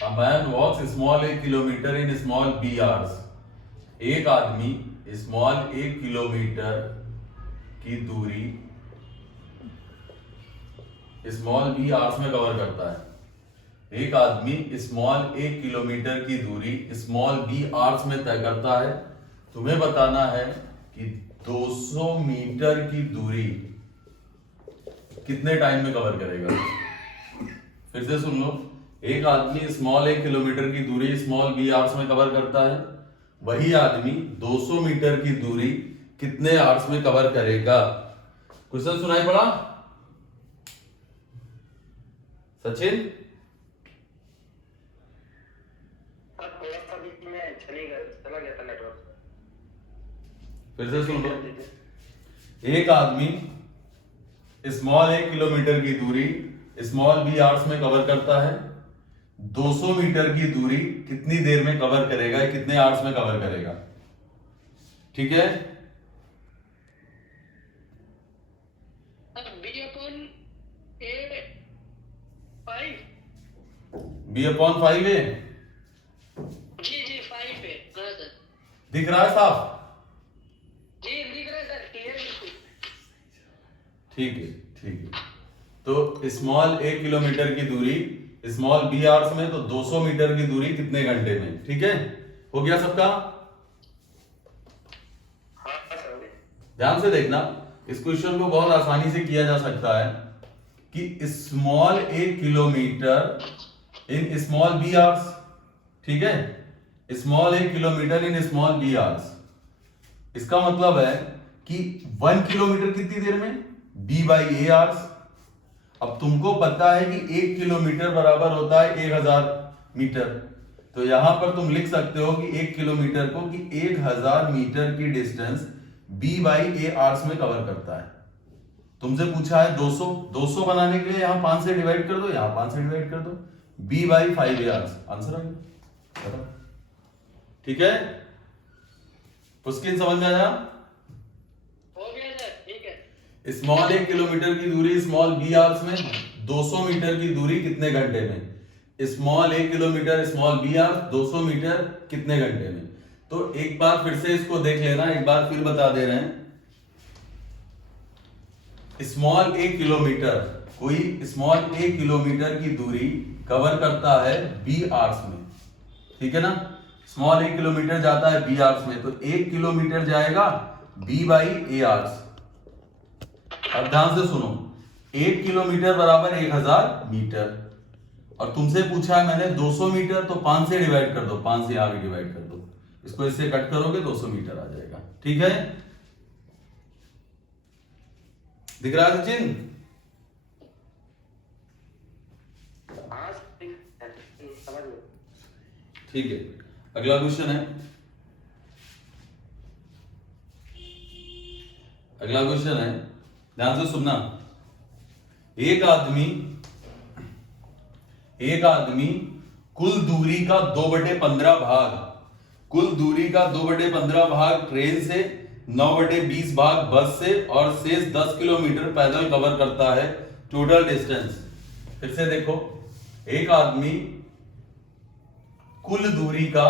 A man walks small a kilometer in small b hours. एक आदमी small 1 kilometre की दूरी स्मॉल बी आवर्स में कवर करता है। एक आदमी स्मॉल 1 किलोमीटर की दूरी स्मॉल बी आवर्स में तय करता है। तुम्हें बताना है कि 200 मीटर की दूरी कितने टाइम में कवर करेगा। फिर से सुन लो, एक आदमी स्मॉल 1 किलोमीटर की दूरी स्मॉल बी आवर्स में कवर करता है। वही आदमी 200 मीटर की दूरी कितने आवर्स में कवर करेगा। क्वेश्चन सुनाई पड़ा सचिन? फिर से सुन लो, एक आदमी स्मॉल 1 किलोमीटर की दूरी स्मॉल बी आवर्स में कवर करता है। 200 मीटर की दूरी कितनी देर में कवर करेगा, कितने आवर्स में कवर करेगा। ठीक है, B/5 है। जी 5 है। हाँ सर, दिख रहा है साफ? जी दिख रहा है सर, क्लियर बिल्कुल। ठीक है, ठीक है। तो स्मॉल 1 किलोमीटर की दूरी स्मॉल बी आवर्स में, तो 200 मीटर की दूरी कितने घंटे में। ठीक है, हो गया सबका? हाँ सर। ध्यान से देखना, इस क्वेश्चन को बहुत आसानी से किया जा सकता है कि small 1 kilometre in small B hours. ठीक है, small 1 kilometre in small B hours, इसका मतलब है कि 1 किलोमीटर कितनी देर में, B/A आवर्स। अब तुमको पता है कि 1 किलोमीटर बराबर होता है 1000 मीटर, तो यहां पर तुम लिख सकते हो कि 1 किलोमीटर को कि 1000 मीटर की डिस्टेंस B/A आवर्स में कवर करता है। तुमसे पूछा है 200 बनाने के लिए यहां 5 से डिवाइड कर दो, यहां 5 से डिवाइड कर दो, B/5 आवर्स आंसर आ गया। ठीक है, पुस्किन समझ में आया? हो गया सर, ठीक है। स्मॉल 1 किलोमीटर की दूरी स्मॉल बी आवर्स में, 200 मीटर की दूरी कितने घंटे में। Small 1 kilometre small B hours, 200 metre कितने घंटे में। तो एक बार फिर से इसको देख लेना, एक बार फिर बता दे रहे हैं। स्मॉल 1 किलोमीटर, कोई स्मॉल 1 किलोमीटर की दूरी कवर करता है बी आवर्स में। ठीक है ना, स्मॉल 1 किलोमीटर जाता है बी आवर्स में, तो 1 किलोमीटर जाएगा B/A आवर्स। अब ध्यान से सुनो, 1 किलोमीटर बराबर 1000 मीटर, और तुमसे पूछा है मैंने 200 मीटर, तो 5 से डिवाइड कर दो, 5 से यहां भी डिवाइड कर दो, इसको इससे कट करोगे 200 मीटर आ जाएगा। ठीक है, दिख रहा है सचिन? हाँ समझ लो। ठीक है, अगला क्वेश्चन है। अगला क्वेश्चन है, ध्यान से सुनना। एक आदमी कुल दूरी का 2/15 भाग, कुल दूरी का 2/15 भाग ट्रेन से, 9/20 भाग बस से, और शेष 10 किलोमीटर पैदल कवर करता है। Total distance. फिर से देखो, एक आदमी कुल दूरी का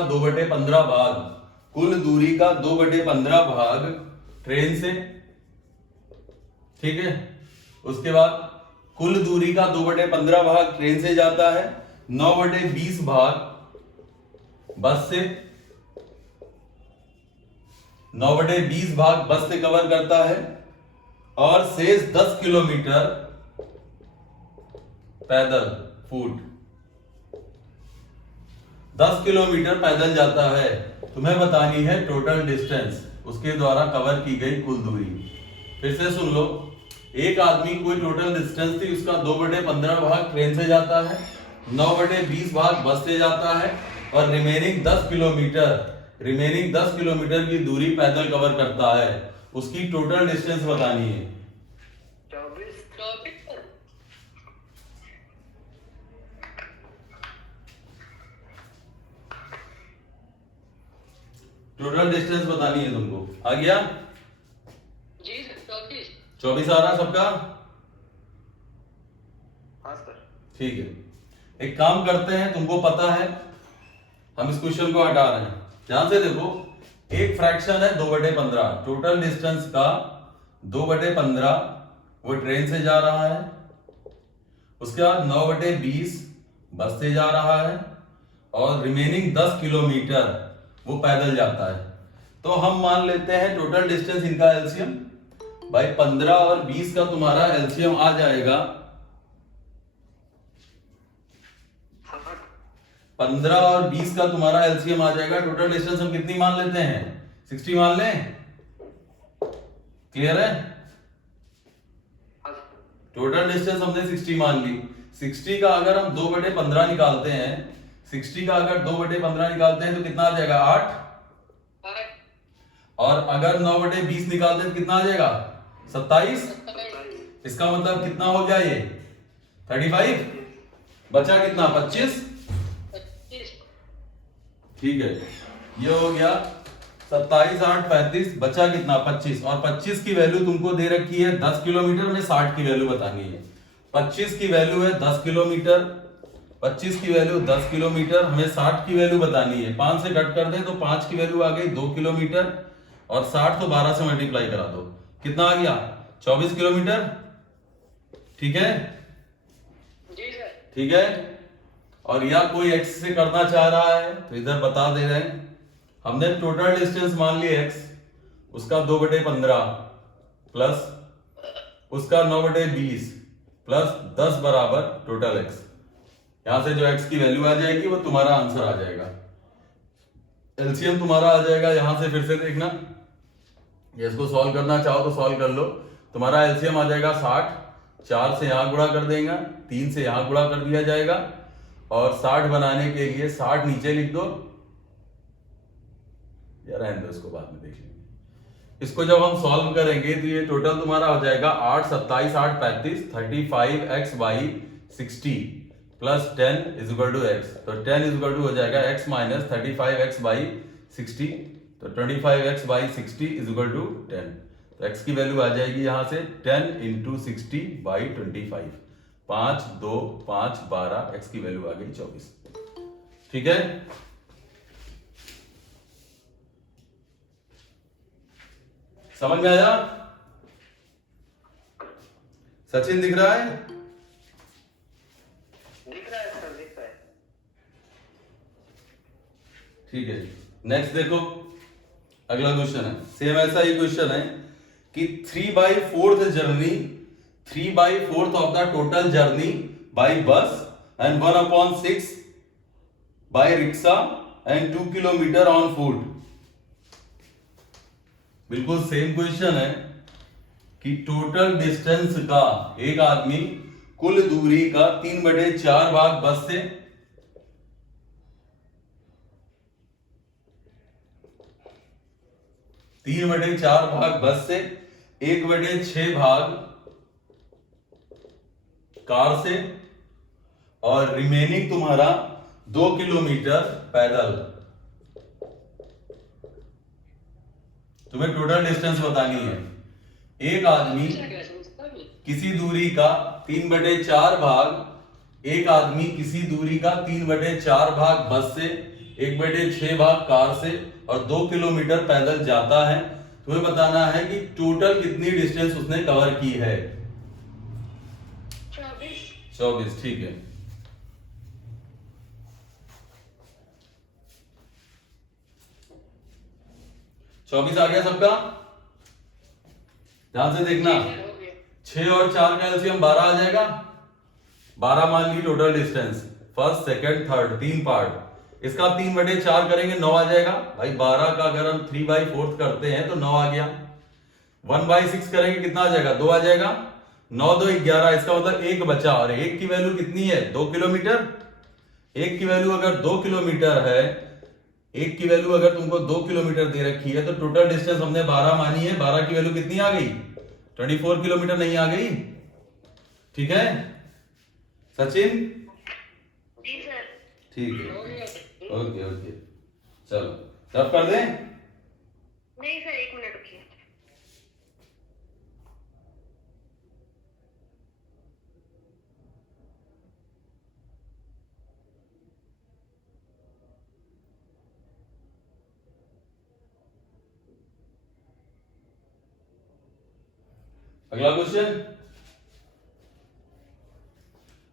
2/15 भाग, कुल दूरी का 2/15 भाग ट्रेन से। ठीक है, उसके बाद कुल दूरी का 2/15 भाग ट्रेन से जाता है, 9/20 भाग बस से, 9/20 भाग बस से कवर करता है, और शेष 10 किलोमीटर पैदल, फुट 10 किलोमीटर पैदल जाता है। तुम्हें बतानी है टोटल डिस्टेंस, उसके द्वारा कवर की गई कुल दूरी। फिर से सुन लो, एक आदमी कोई टोटल डिस्टेंस थी, उसका 2/15 भाग ट्रेन से जाता है, 9/20 भाग बस से जाता है, और रिमेनिंग 10 किलोमीटर की दूरी पैदल कवर करता है। उसकी टोटल डिस्टेंस बतानी है। 24। टोटल डिस्टेंस बतानी है तुमको, आ गया? जी सर, 24। 24 आ रहा सबका? हाँ सर। ठीक है, एक काम करते हैं, तुमको पता है हम इस क्वेश्चन को हटा रहे हैं। ध्यान से देखो, एक फ्रैक्शन है 2/15, टोटल डिस्टेंस का 2/15 वो ट्रेन से जा रहा है, उसके बाद 9/20 बस से जा रहा है, और रिमेनिंग 10 किलोमीटर वो पैदल जाता है। तो हम मान लेते हैं टोटल डिस्टेंस इनका एलसीएम, भाई 15 और 20 का तुम्हारा एलसीएम आ जाएगा 15 और 20 का तुम्हारा एलसीएम आ जाएगा। टोटल डिस्टेंस हम कितनी मान लेते हैं? 60 मान लें। क्लियर है? टोटल डिस्टेंस हमने 60 मान ली। 60 का अगर हम 2/15 निकालते हैं, 60 का अगर 2/15 निकालते हैं तो कितना आ जाएगा? 8। और अगर 9/20 निकालते हैं तो कितना आ जाएगा? 27। इसका मतलब कितना हो गया ये? 35। बचा कितना? 25। ठीक है, ये हो गया 27, 8, 35, बचा कितना? 25। और 25 की वैल्यू तुमको दे रखी है 10 किलोमीटर में, 60 की वैल्यू बतानी है। 25 की वैल्यू है 10 किलोमीटर, 25 की वैल्यू 10 किलोमीटर, हमें 60 की वैल्यू बतानी है। 5 से कट कर दे तो 5 की वैल्यू आ गई 2 किलोमीटर, और 60 तो 12 से मल्टीप्लाई करा दो, कितना आ गया? 24 किलोमीटर। ठीक है? ठीक है। और या कोई x से करना चाह रहा है तो इधर बता दे रहे हैं, हमने टोटल डिस्टेंस मान ली x, उसका 2/15 प्लस उसका 9/20 प्लस 10 बराबर टोटल x। यहां से जो x की वैल्यू आ जाएगी वो तुम्हारा आंसर आ जाएगा, एलसीएम तुम्हारा आ जाएगा। यहां से फिर से देखना, इसको सॉल्व करना चाहो तो सॉल्व कर लो। तुम्हारा एलसीएम आ जाएगा 60, 4 से यहां गुणा कर देगा, 3 से यहां गुणा कर दिया जाएगा, और 60 बनाने के लिए 60 नीचे लिख दो, या रहने दो, इसको बाद में देख लेंगे। इसको जब हम सॉल्व करेंगे तो ये टोटल तुम्हारा हो जाएगा 8, 27, 8, 35, 35x by 60 plus 10 is equal to x। तो 10 इज इक्वल टू हो जाएगा x माइनस 35x बाई 60, तो 25x by 60 is equal to 10। तो x की वैल्यू आ जाएगी यहां से 10 इंटू 60 बाई 25, 5, 2, 5, 12, x की वैल्यू आ गई 24। ठीक है? समझ में आया? सचिन दिख रहा है? दिख रहा है सर, दिख रहा है। ठीक है, नेक्स्ट देखो, अगला क्वेश्चन है, सेम ऐसा ही क्वेश्चन है कि 3/4 journey, 3/4 of the total journey by bus and 1/6 by rickshaw and 2 kilometre on foot. बिल्कुल सेम क्वेश्चन है कि टोटल डिस्टेंस का एक आदमी कुल दूरी का 3/4 भाग बस से, 3/4 भाग बस से, 1/6 भाग कार से, और रिमेनिंग तुम्हारा 2 किलोमीटर पैदल। तुम्हें टोटल डिस्टेंस बतानी है। एक आदमी किसी दूरी का 3/4 भाग, एक आदमी किसी दूरी का 3/4 भाग बस से, 1/6 भाग कार से, और 2 किलोमीटर पैदल जाता है। तुम्हें बताना है कि टोटल कितनी डिस्टेंस उसने कवर की है। 24। ठीक है, चौबीस आ गया सबका? ध्यान से देखना, 6 और 4 का एलसीएम 12 आ जाएगा। 12 मान ली total distance, first, second, third, 3 part. इसका 3/4 करेंगे 9 आ जाएगा। भाई 12 का अगर हम 3/4 करते हैं तो 9 आ गया। 1/6 करेंगे कितना आ जाएगा? 2 आ जाएगा। 9, 2, 11, इसका मतलब 1 बचा, और 1 की वैल्यू कितनी है? 2 किलोमीटर। 1 की वैल्यू अगर 2 किलोमीटर है, 1 की वैल्यू अगर तुमको 2 किलोमीटर दे रखी है, तो टोटल डिस्टेंस हमने 12 मानी है। 12 की वैल्यू कितनी आ गई? 24 किलोमीटर नहीं आ गई? ठीक है सचिन? जी सर। ठीक है, ओके ओके, चलो सब कर दें। नहीं सर, 1 मिनट रुकिए। अगला क्वेश्चन,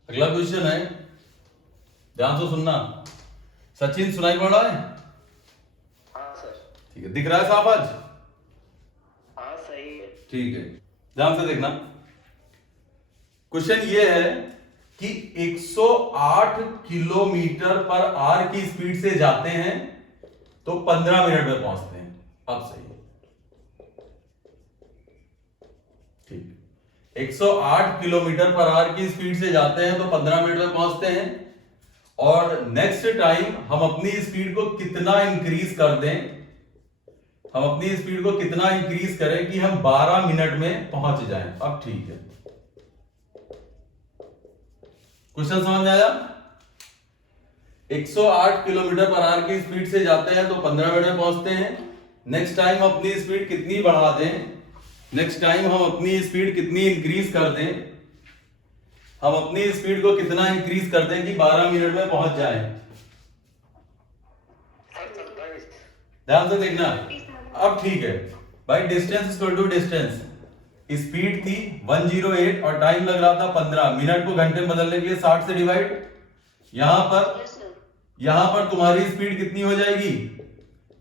अगला क्वेश्चन है, ध्यान से सुनना। सचिन सुनाई पड़ रहा है? हाँ सर। ठीक है, दिख रहा है साफ आज? हाँ सही है। ठीक है, ध्यान से देखना। क्वेश्चन ये है कि 108 किलोमीटर पर आवर की स्पीड से जाते हैं तो 15 मिनट में पहुंचते हैं। अब सही है, ठीक। 108 किलोमीटर पर आवर की स्पीड से जाते हैं तो 15 मिनट में पहुंचते हैं, और नेक्स्ट टाइम हम अपनी स्पीड को कितना इंक्रीज कर दें, हम अपनी स्पीड को कितना इंक्रीज करें कि हम 12 मिनट में पहुंच जाएं। अब ठीक है, क्वेश्चन समझ में आया? 108 किलोमीटर पर आवर की स्पीड से जाते हैं तो 15 मिनट में पहुंचते हैं। नेक्स्ट टाइम अपनी स्पीड कितनी बढ़ा दें, नेक्स्ट टाइम हम अपनी स्पीड कितनी इंक्रीज कर दें, हम अपनी स्पीड को कितना इंक्रीज कर दें कि 12 मिनट में पहुंच जाएं। सर 27। ध्यान से देखना। अब ठीक है भाई, distance equal to distance, speed थी 108 और टाइम लग रहा था 15 मिनट को घंटे में बदलने के लिए 60 से डिवाइड। यहां पर तुम्हारी स्पीड कितनी हो जाएगी?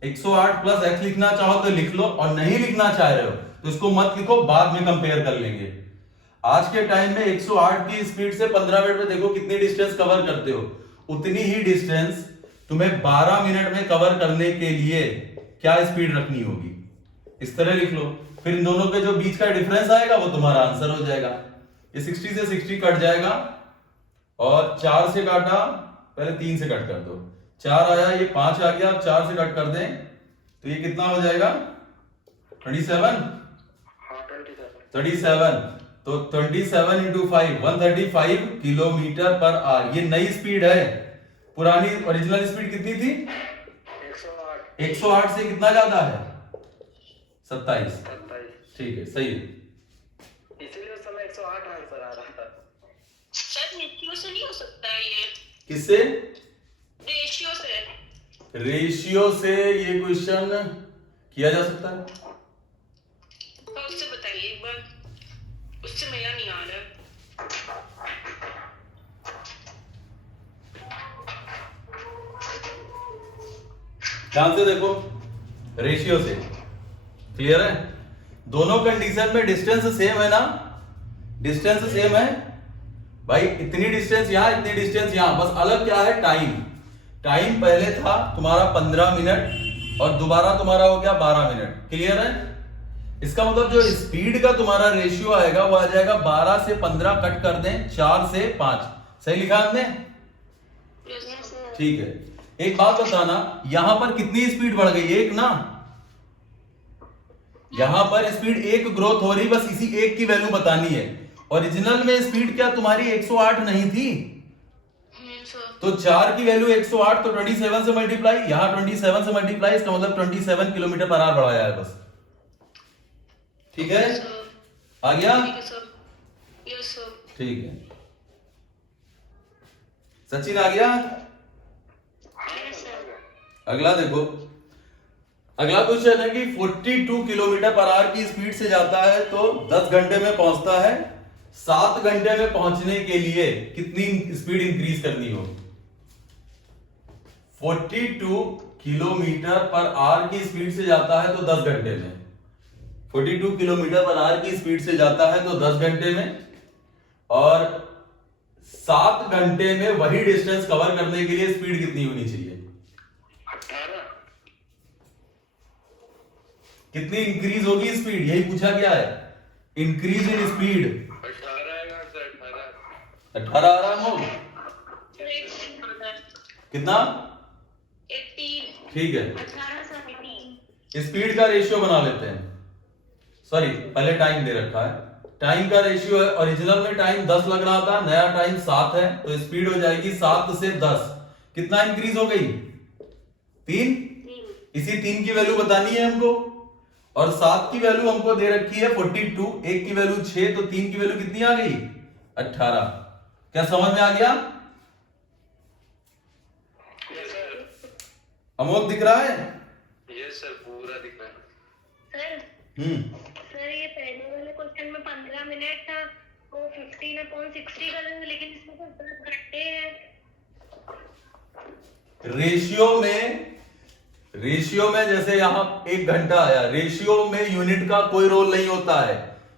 108 प्लस x लिखना चाहो तो लिख लो, और नहीं लिखना चाह रहे हो तो इसको मत लिखो, बाद में कंपेयर कर लेंगे। आज के टाइम में 108 की स्पीड से 15 मिनट में देखो कितनी डिस्टेंस कवर करते हो, उतनी ही डिस्टेंस तुम्हें 12 मिनट में कवर करने के लिए क्या स्पीड रखनी होगी, इस तरह लिख लो। फिर इन दोनों के जो बीच का डिफरेंस आएगा वो तुम्हारा आंसर हो जाएगा। ये 60 से 60 कट जाएगा, और 4 से काटा, पहले 3 से कट कर दो, 4 आया, ये 5 आ गया, अब 4 से कट कर दें तो ये कितना हो जाएगा? 27। हाँ 27। 37, तो 27 इंटू 5 135 किलोमीटर पर आवर। ये नई स्पीड है, पुरानी ओरिजिनल स्पीड कितनी थी? 108। 108 से कितना ज्यादा है? 27। 27। ठीक है, सही है। इसीलिए उस समय 108 आंसर आ रहा था। सर रेशियो से नहीं हो सकता है ये? किससे? रेशियो से। रेशियो से ये क्वेश्चन किया जा सकता है। तो उससे बताइए एक बार, उससे मेरा नहीं आ रहा। ध्यान से देखो, रेशियो से क्लियर है? दोनों कंडीशन में डिस्टेंस सेम है ना, डिस्टेंस सेम है भाई, इतनी डिस्टेंस यहां, इतनी डिस्टेंस यहां, बस अलग क्या है? टाइम। टाइम पहले था तुम्हारा 15 मिनट और दोबारा तुम्हारा हो गया 12 मिनट। क्लियर है? इसका मतलब जो स्पीड का तुम्हारा रेशियो आएगा वो आ जाएगा 12 से 15 कट कर दें 4 से 5। सही लिखा हमने? ठीक है। एक बात बताना, यहां पर कितनी स्पीड बढ़ गई? एक ना, यहां पर स्पीड एक ग्रोथ हो रही, बस इसी एक की वैल्यू बतानी है। ओरिजिनल में स्पीड क्या तुम्हारी 108 नहीं थी? तो 4 की वैल्यू 108, तो 27 से मल्टीप्लाई, यहां 27 से मल्टीप्लाई, इसका मतलब 27 किलोमीटर पर आवर बढ़ाया है बस। ठीक है, आ गया? ठीक है, सचिन आ गया? अगला देखो, अगला क्वेश्चन है कि 42 किलोमीटर पर आवर की स्पीड से जाता है तो 10 घंटे में पहुंचता है, 7 घंटे में पहुंचने के लिए कितनी स्पीड इंक्रीज करनी होगी? 42 किलोमीटर पर आवर की स्पीड से जाता है तो 10 घंटे में, 42 किलोमीटर पर आवर की स्पीड से जाता है तो 10 घंटे में, और 7 घंटे में वही डिस्टेंस कवर करने के लिए स्पीड कितनी होनी चाहिए? 18। कितनी इंक्रीज होगी स्पीड, यही पूछा गया है। इंक्रीज इन स्पीड 18 आएगा सर, 18। 18 आ रहा हो? कितना? 18। ठीक है, 18 से 18। स्पीड का रेशियो बना लेते हैं। सॉरी, पहले टाइम दे रखा है, टाइम का रेशियो है। ओरिजिनल में टाइम 10 लग रहा था, नया टाइम 7 है, तो स्पीड हो जाएगी 7 से 10। कितना इंक्रीज हो गई? 3। इसी 3 की वैल्यू बतानी है हमको, और 7 की वैल्यू हमको दे रखी है 42, 1 की वैल्यू 6, तो 3 की वैल्यू कितनी आ गई? 18। क्या समझ में आ गया? अमोक दिख रहा है? यस सर, पूरा दिख रहा है। सर हम्म, सर ये पहले वाले क्वेश्चन में 15 मिनट था वो 15/60 कर देंगे, लेकिन इसमें तो 10 घंटे हैं। रेशियो में जैसे यहां 1 घंटा आया, रेशियो में यूनिट का कोई रोल नहीं होता है,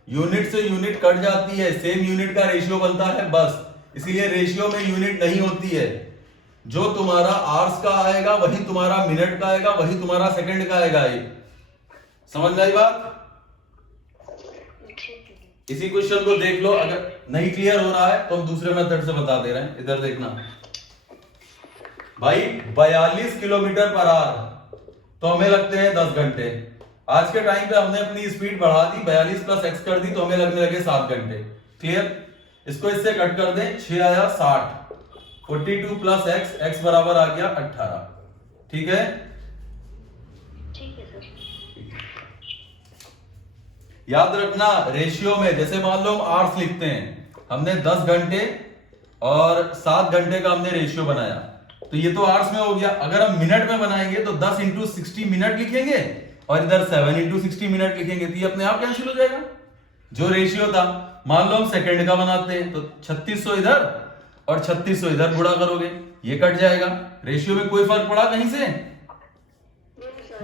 यूनिट से यूनिट कट जाती है, सेम यूनिट का रेशियो बनता है बस, इसीलिए रेशियो में यूनिट नहीं होती है। जो तुम्हारा आवर्स का आएगा वही तुम्हारा मिनट का आएगा, वही तुम्हारा सेकंड का आएगा। ये समझ में आई बात? इसी क्वेश्चन को देख लो, अगर नहीं क्लियर हो रहा है तो हम दूसरे मेथड से बता दे रहे हैं। इधर देखना भाई, 42 किलोमीटर पर आवर तो हमें लगते हैं 10 घंटे। आज के टाइम पे हमने अपनी स्पीड बढ़ा दी, 42 प्लस एक्स कर दी, तो हमें लगने लगे 7 घंटे। क्लियर? इसको इससे कट कर दें, 6 आया 60, 42 प्लस एक्स, एक्स बराबर आ गया 18। ठीक है? ठीक है सर। याद रखना, रेशियो में जैसे मान लो हम आवर्स लिखते हैं, हमने 10 घंटे और 7 घंटे का हमने रेशियो बनाया, तो ये तो आवर्स में हो गया। अगर हम मिनट में बनाएंगे तो 10 इंटू 60 मिनट लिखेंगे और इधर 7 इंटू 60 मिनट लिखेंगे, तो ये अपने आप कैंसिल हो जाएगा। जो रेशियो था, मान लो हम सेकंड का बनाते हैं तो 3600 इधर और 3600 इधर गुणा करोगे, ये कट जाएगा। रेशियो में कोई फर्क पड़ा कहीं से?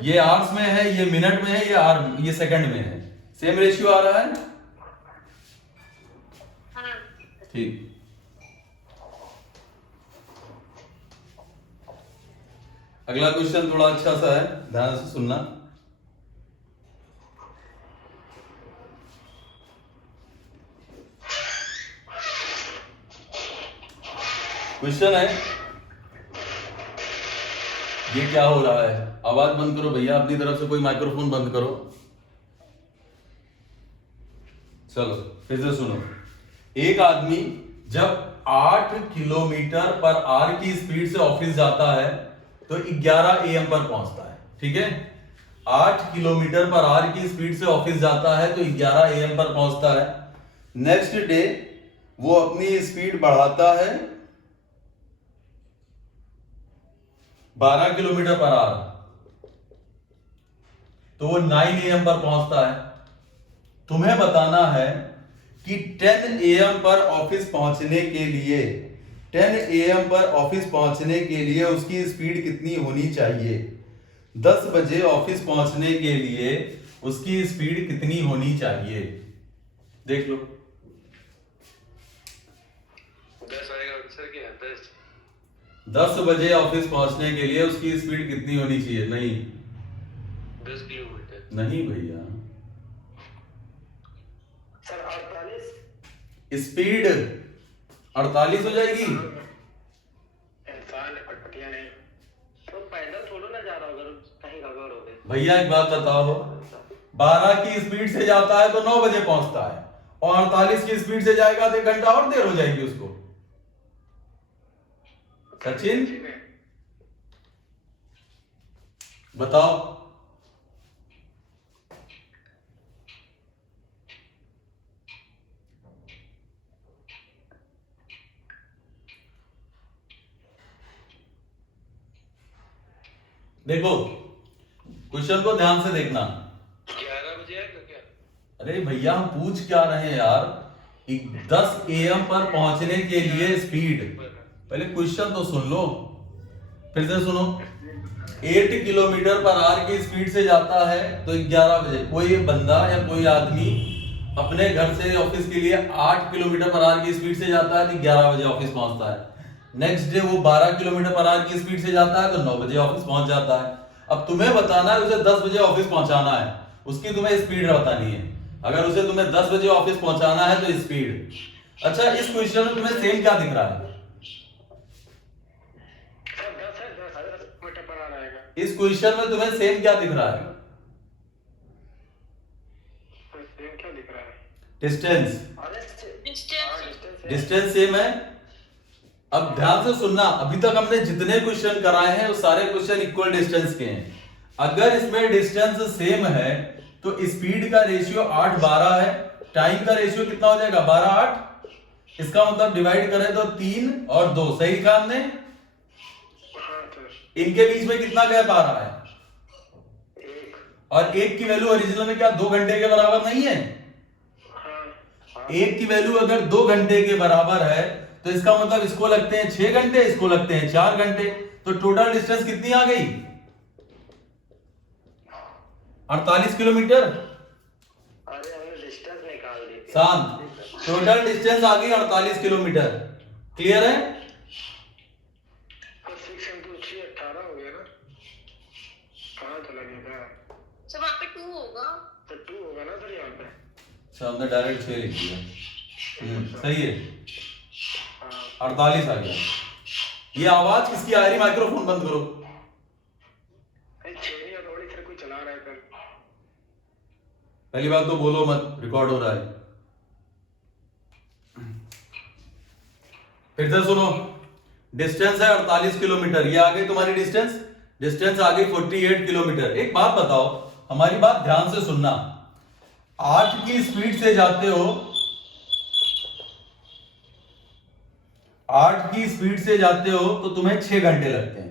ये आवर्स में है, ये मिनट में है, ये सेकंड में है, सेम रेशियो आ रहा है। हाँ। ठीक, अगला क्वेश्चन थोड़ा अच्छा सा है, ध्यान से सुनना। क्वेश्चन है, ये क्या हो रहा है? आवाज बंद करो भैया, अपनी तरफ से कोई माइक्रोफोन बंद करो। चलो फिर से सुनो। एक आदमी जब 8 किलोमीटर पर आवर की स्पीड से ऑफिस जाता है तो 11 AM पर पहुंचता है। ठीक है? 8 किलोमीटर पर आवर की स्पीड से ऑफिस जाता है तो 11 AM पर पहुंचता है। नेक्स्ट डे वो अपनी स्पीड बढ़ाता है 12 किलोमीटर पर आवर, तो वो 9 AM पर पहुंचता है। तुम्हें बताना है कि 10 AM पर ऑफिस पहुंचने के लिए 10 AM पर ऑफिस पहुंचने के लिए उसकी स्पीड कितनी होनी चाहिए। 10 बजे ऑफिस पहुंचने के लिए उसकी स्पीड कितनी होनी चाहिए, देख लो। 10 आएगा आंसर क्या? 10 10 बजे ऑफिस पहुंचने के लिए उसकी स्पीड कितनी होनी चाहिए? नहीं 10 किलोमीटर। नहीं भैया, सर 48। स्पीड 48 हो जाएगी। इंसान अटपटिया नहीं तो पैदल थोड़ा ना जा रहा होगा, कहीं गड़बड़ हो गई। भैया एक बात बताओ, 12 की स्पीड से जाता है तो 9 बजे पहुंचता है, और 48 की स्पीड से जाएगा तो 1 घंटा और देर हो जाएगी उसको। सचिन बताओ। देखो क्वेश्चन को ध्यान से देखना। 11 बजे आएगा क्या? अरे भैया हम पूछ क्या रहे हैं यार, 10 AM पर पहुंचने के लिए स्पीड, पहले क्वेश्चन तो सुन लो, फिर से सुनो। 8 किलोमीटर पर आवर की स्पीड से जाता है तो 11 बजे कोई बंदा या कोई आदमी अपने घर से ऑफिस के लिए 8 किलोमीटर पर आवर की स्पीड से जाता है तो 11 बजे ऑफिस पहुंचता है। नेक्स्ट डे वो 12 किलोमीटर पर आवर की स्पीड से जाता है तो 9 बजे ऑफिस पहुंच जाता है। अब तुम्हें बताना है उसे 10 बजे ऑफिस पहुंचाना है, उसकी तुम्हें स्पीड बतानी है। अगर उसे तुम्हें 10 बजे ऑफिस पहुंचाना है तो स्पीड। अच्छा, इस क्वेश्चन में तुम्हें सेम क्या दिख रहा है? सर 10 है, 10 किलोमीटर पर आ रहेगा। इस क्वेश्चन में तुम्हें सेम क्या दिख रहा है? सेम क्या दिख रहा है? डिस्टेंस। डिस्टेंस डिस्टेंस सेम है। अब ध्यान से सुनना, अभी तक हमने जितने क्वेश्चन कराए हैं वो सारे क्वेश्चन इक्वल डिस्टेंस के हैं। अगर इसमें डिस्टेंस सेम है तो स्पीड का रेशियो 8/12 है, टाइम का रेशियो कितना हो जाएगा? 12/8। इसका मतलब डिवाइड करें तो 3 और 2, सही लिखा हमने। हाँ सर। इनके बीच में कितना गैप आ रहा है? 1। और 1 की वैल्यू ओरिजिनल में क्या 2 घंटे के बराबर नहीं है? हाँ एक की वैल्यू अगर 2 घंटे के बराबर है तो इसका मतलब इसको लगते हैं 6 घंटे, इसको लगते हैं 4 घंटे, तो टोटल डिस्टेंस कितनी आ गई? 48 किलोमीटर। अरे हमने डिस्टेंस निकाल दी थी। शांत, टोटल डिस्टेंस आ गई 48 किलोमीटर। क्लियर है? तो 6 into 3 18 हो गया ना? कहाँ चला गया था? सर वहाँ पे 2 होगा। तो 2 होगा ना सर यहाँ पे? अच्छा, हमने डायरेक्ट 6 लिख दिया। सही है, हाँ 48 आ गया। ये आवाज किसकी आ रही? माइक्रोफोन बंद करो। नहीं 6 नहीं थोड़ी सर कोई चला रहा है सर। पहली बात तो बोलो मत, रिकॉर्ड हो रहा है। फिर से सुनो, डिस्टेंस है 48 किलोमीटर, ये आ गई तुम्हारी डिस्टेंस। डिस्टेंस आ गई 48 किलोमीटर। एक बात बताओ, हमारी बात ध्यान से सुनना। 8 की स्पीड से जाते हो, 8 की स्पीड से जाते हो तो तुम्हें 6 घंटे लगते हैं।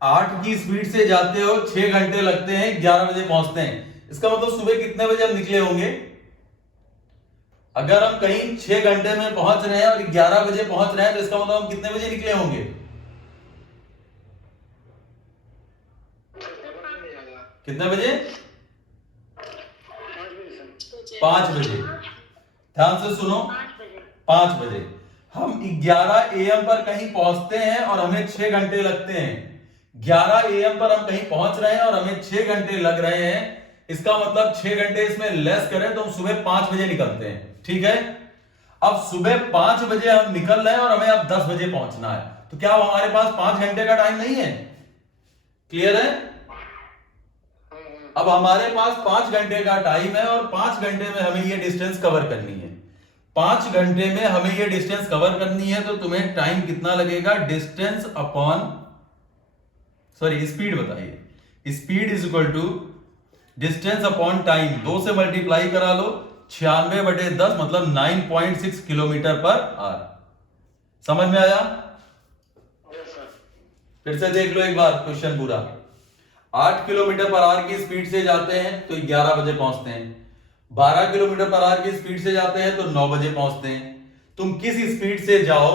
8 की स्पीड से जाते हो, 6 घंटे लगते हैं, 11 बजे पहुंचते हैं। इसका मतलब सुबह कितने बजे हम निकले होंगे? अगर हम कहीं 6 घंटे में पहुंच रहे हैं और 11 बजे पहुंच रहे हैं तो इसका मतलब हम कितने बजे निकले होंगे? कितने बजे? 5 बजे। ध्यान से सुनो, 5 बजे। हम 11 AM पर कहीं पहुंचते हैं और हमें 6 घंटे लगते हैं। 11 AM पर हम कहीं पहुंच रहे हैं और हमें 6 घंटे लग रहे हैं। इसका मतलब 6 घंटे इसमें लेस करें तो हम सुबह 5 बजे निकलते हैं। ठीक है? अब सुबह 5 बजे हम निकल रहे हैं और हमें अब 10 बजे पहुंचना है, तो क्या हमारे पास 5 घंटे का टाइम नहीं है? क्लियर है? अब हमारे पास 5 घंटे का टाइम है और 5 घंटे में हमें ये डिस्टेंस कवर करनी है। 5 घंटे में हमें ये डिस्टेंस कवर करनी है, तो तुम्हें टाइम कितना लगेगा? डिस्टेंस अपॉन स्पीड बताइए। Speed is equal to distance upon time, 2 से मल्टीप्लाई करा लो, 96/10 मतलब 9.6 किलोमीटर पर आवर। समझ में आया? फिर से देख लो एक बार क्वेश्चन पूरा। 8 किलोमीटर पर आवर की स्पीड से जाते हैं तो 11 बजे पहुंचते हैं। 12 किलोमीटर पर आवर की स्पीड से जाते हैं तो 9 बजे पहुंचते हैं। तुम किस स्पीड से जाओ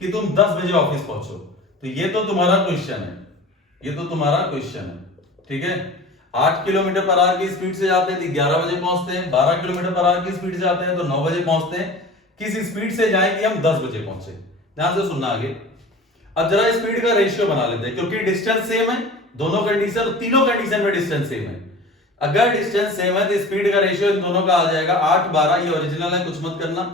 कि तुम 10 बजे ऑफिस पहुंचो? तो ये तो तुम्हारा क्वेश्चन है, ये तो तुम्हारा क्वेश्चन है। ठीक है? 8 किलोमीटर पर आवर की स्पीड से जाते हैं तो 11 बजे पहुंचते हैं। 12 किलोमीटर पर आवर की स्पीड से जाते हैं तो 9 बजे पहुंचते हैं। किस स्पीड से जाएं कि हम 10 बजे पहुंचे? ध्यान से सुनना आगे। अब जरा स्पीड का रेशियो बना लेते हैं, क्योंकि डिस्टेंस सेम है, दोनों कंडीशन, तीनों कंडीशन में डिस्टेंस सेम है। अगर डिस्टेंस सेम है तो स्पीड का रेशियो इन दोनों का आ जाएगा 8/12। ये ओरिजिनल है, कुछ मत करना।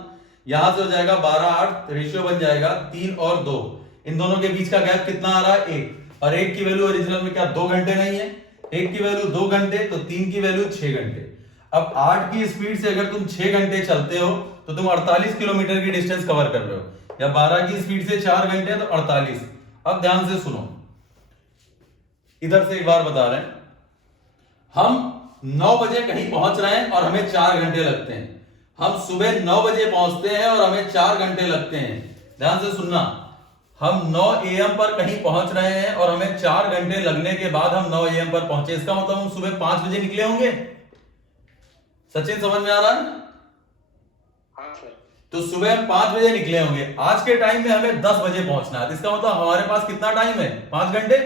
यहां से हो जाएगा 12/8, रेशियो बन जाएगा 3 और 2। इन दोनों के बीच का गैप कितना आ रहा है? 1। और 1 की वैल्यू ओरिजिनल में क्या 2 घंटे नहीं है? 1 की वैल्यू 2 घंटे, तो 3 की वैल्यू 6 घंटे। अब 8 की स्पीड से अगर तुम 6 घंटे चलते हो तो तुम 48 किलोमीटर की डिस्टेंस कवर कर रहे हो, या 12 की स्पीड से 4 घंटे तो 48। अब ध्यान से सुनो, इधर से एक बार बता रहे हैं, हम 9 बजे कहीं पहुंच रहे हैं और हमें 4 घंटे लगते हैं। हम सुबह 9 बजे पहुंचते हैं और हमें 4 घंटे लगते हैं। ध्यान से सुनना, हम 9 AM पर कहीं पहुंच रहे हैं और हमें 4 घंटे लगने के बाद हम 9 AM पर पहुंचे। इसका मतलब हम सुबह 5 बजे निकले होंगे। सचिन, समझ में आ रहा है? हाँ सर। तो सुबह हम 5 बजे निकले होंगे। आज के टाइम में हमें 10 बजे पहुंचना है, तो इसका मतलब हमारे पास कितना टाइम है? 5 घंटे।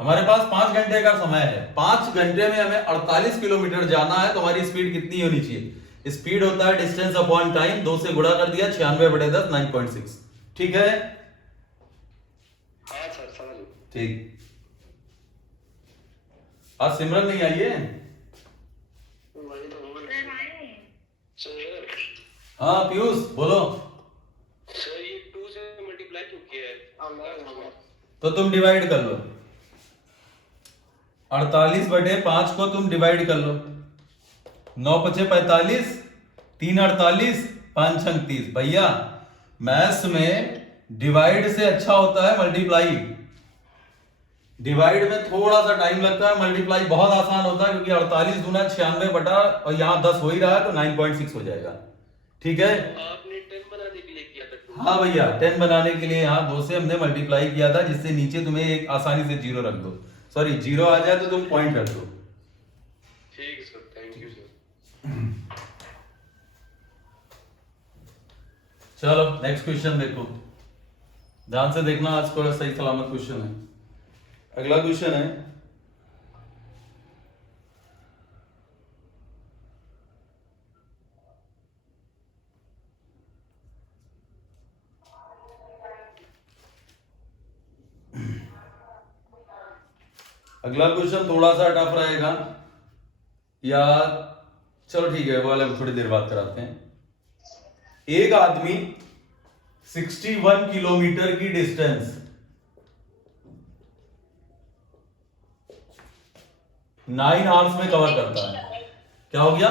हमारे पास 5 घंटे का समय है। 5 घंटे में हमें 48 किलोमीटर जाना है, तो हमारी स्पीड कितनी होनी चाहिए? स्पीड होता है डिस्टेंस अपॉन टाइम, 2 से गुणा कर दिया, 96/10 9.6। ठीक है? हाँ सर, समझ लो। ठीक। आज सिमरन नहीं आई है? वही तो बोल रहे हैं। सर हाँ पीयूष बोलो। सर ये 2 से मल्टीप्लाई क्यों किया है? तो तुम डिवाइड कर लो, 48/5 को तुम डिवाइड कर लो। 9×5 = 45, 3 48, 5 6 30। भैया मैथ्स में डिवाइड से अच्छा होता है मल्टीप्लाई। डिवाइड में थोड़ा सा टाइम लगता है, मल्टीप्लाई बहुत आसान होता है, क्योंकि 48 दूना 96 बटा, और यहां 10 हो ही रहा है तो 9.6 हो जाएगा। ठीक है? आपने 10 बनाने के लिए किया था। हाँ भैया, 10 बनाने के लिए यहाँ 2 से हमने मल्टीप्लाई किया था, जिससे नीचे तुम्हें एक आसानी से 0 रख दो। सॉरी, 0 आ जाए तो तुम पॉइंट रख दो। ठीक है सर, थैंक यू सर। चलो नेक्स्ट क्वेश्चन देखो, ध्यान से देखना, आज को सही सलामत क्वेश्चन है। अगला क्वेश्चन है, अगला क्वेश्चन थोड़ा सा टफ रहेगा या चलो ठीक है, वो वाले थोड़ी देर बात कराते हैं। एक आदमी 61 किलोमीटर की डिस्टेंस 9 आवर्स में कवर करता है। क्या हो गया?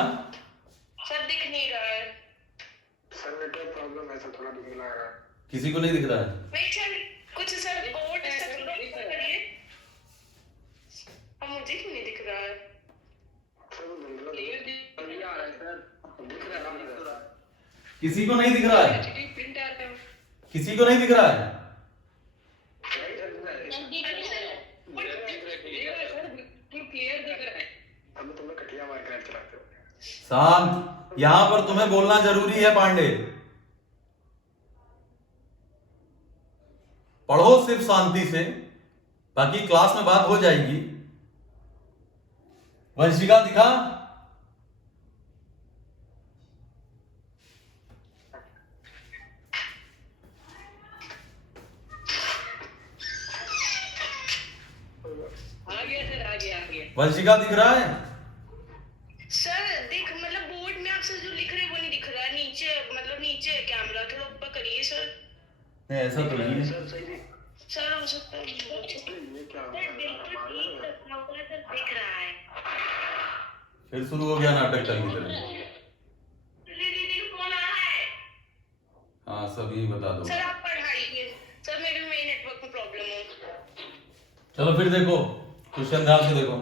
सर दिख नहीं रहा है। सर नेटवर्क प्रॉब्लम है, सर थोड़ा धुंधला है। किसी को नहीं दिख रहा है? नहीं सर, कुछ सर बोर्ड सर थोड़ा ऊपर करिए। अब मुझे क्यों नहीं दिख रहा है? सर वो धुंधला नहीं आ रहा है सर, दिख रहा है नहीं रहा। किसी को नहीं दिख रहा है? एचडी प्रिंट आ रहा है। किसी को नहीं दिख रहा है? सही सर दिख रहा है। क्लियर दिख रहा है। अब तुम लोग कटिया मार कर चलाते हो। शांत, यहां पर तुम्हें बोलना जरूरी है पांडे। पढ़ो सिर्फ शांति से, बाकी क्लास में बात हो जाएगी। वंशिका दिखा? आ गया सर, आ गया, आ गया। वंशिका दिख रहा है? सर देख, मतलब बोर्ड में आपसे जो लिख रहे हैं वो नहीं दिख रहा है। नीचे मतलब नीचे है कैमरा, थोड़ा ऊपर करिए सर। नहीं ऐसा तो नहीं है सर सही सर हो सकता है। ये क्या हो सर बिल्कुल ठीक सर दिख रहा है। फिर शुरू हो गया नाटक कल की तरह। दीदी को फोन आ रहा है। हाँ सब यही बता दो। सर आप पढ़ाइए सर, मेरे में नेटवर्क में प्रॉब्लम है। चलो फिर देखो क्वेश्चन, ध्यान से देखो।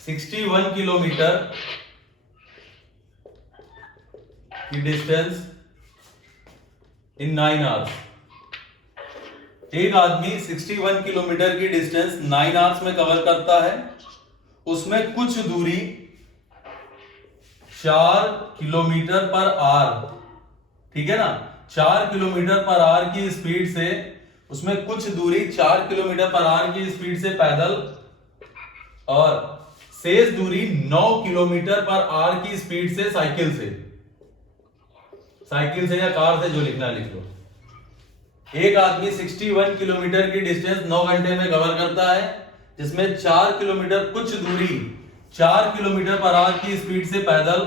61 किलोमीटर की डिस्टेंस इन 9 आवर्स। एक आदमी 61 किलोमीटर की डिस्टेंस 9 आवर्स में कवर करता है। उसमें कुछ दूरी 4 किलोमीटर पर आवर, ठीक है ना, 4 किलोमीटर पर आवर की स्पीड से, उसमें कुछ दूरी 4 किलोमीटर पर आवर की स्पीड से पैदल और शेष दूरी 9 किलोमीटर पर आवर की स्पीड से साइकिल से, साइकिल से या कार से, जो लिखना लिख लो। एक आदमी 61 किलोमीटर की डिस्टेंस 9 घंटे में कवर करता है, जिसमें 4 किलोमीटर, कुछ दूरी 4 किलोमीटर पर आवर की स्पीड से पैदल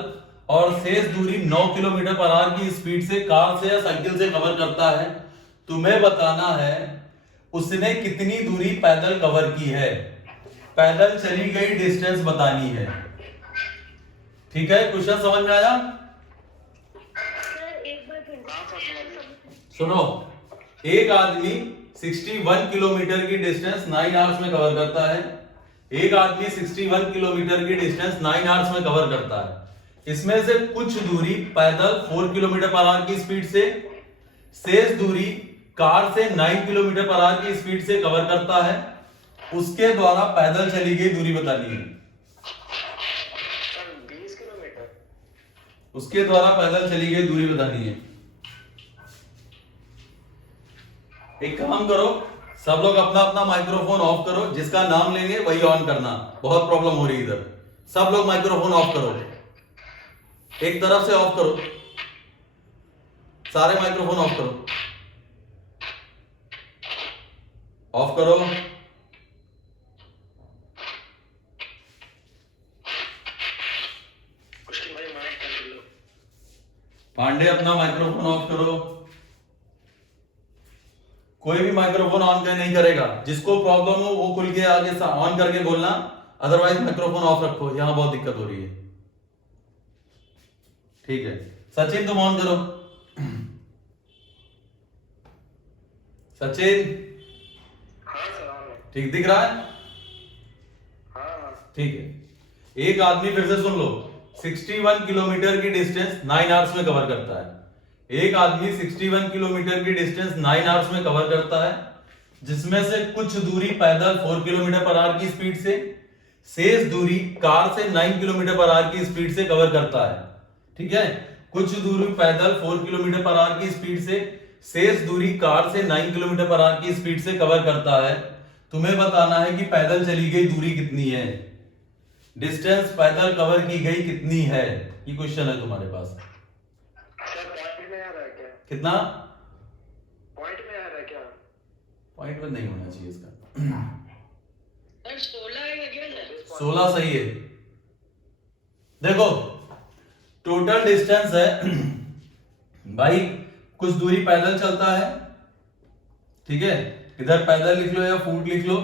और शेष दूरी 9 किलोमीटर पर आवर की स्पीड से कार से या साइकिल से कवर करता है। तुम्हें बताना है उसने कितनी दूरी पैदल कवर की है। पैदल चली गई डिस्टेंस बतानी है। ठीक है, क्वेश्चन समझ में आया? सर एक बार फिर सुनो, एक आदमी 61 किलोमीटर की डिस्टेंस 9 आवर्स में कवर करता है। एक आदमी 61 किलोमीटर की डिस्टेंस 9 आवर्स में कवर करता है। इसमें से कुछ दूरी पैदल 4 किलोमीटर पर आवर की स्पीड से, शेष दूरी कार से 9 किलोमीटर पर आवर की स्पीड से कवर करता है। उसके द्वारा पैदल चली गई दूरी बतानी है। Sir 20 kilometre. उसके द्वारा पैदल चली गई दूरी बतानी है। एक काम करो, सब लोग अपना अपना माइक्रोफोन ऑफ करो, जिसका नाम लेंगे वही ऑन करना। बहुत प्रॉब्लम हो रही है इधर। सब लोग माइक्रोफोन ऑफ करो, एक तरफ से ऑफ करो, सारे माइक्रोफोन ऑफ करो, ऑफ करो। उसकी भाई माइक कर लो। पांडे अपना माइक्रोफोन ऑफ करो। कोई भी माइक्रोफोन ऑन कर नहीं करेगा। जिसको प्रॉब्लम हो वो खुल के आगे ऑन करके बोलना, अदरवाइज माइक्रोफोन ऑफ रखो, यहां बहुत दिक्कत हो रही है। ठीक है, सचिन तुम ऑन करो। सचिन हाँ सर ऑन है। ठीक दिख रहा है? हाँ ठीक है। एक आदमी, फिर से सुन लो, 61 किलोमीटर की डिस्टेंस 9 आवर्स में कवर करता है। एक आदमी 61 किलोमीटर की डिस्टेंस 9 आवर्स में कवर करता है, जिसमें से कुछ दूरी पैदल 4 किलोमीटर पर आवर की स्पीड से, शेष दूरी कार से 9 किलोमीटर पर आवर की स्पीड से कवर करता है। ठीक है, कुछ दूरी पैदल 4 किलोमीटर पर आवर की स्पीड से, शेष दूरी कार से 9 किलोमीटर पर आवर की स्पीड से कवर करता है। तुम्हें बताना है कि पैदल चली गई दूरी कितनी है, डिस्टेंस पैदल कवर की गई कितनी है। ये क्वेश्चन है तुम्हारे पास। सर पॉइंट में आ रहा है क्या? कितना पॉइंट में आ रहा है क्या? पॉइंट में नहीं होना चाहिए इसका। सर 16 है क्या सर? 16 सही है। देखो टोटल डिस्टेंस है भाई, कुछ दूरी पैदल चलता है, ठीक है, इधर पैदल लिख लो या फुट लिख लो,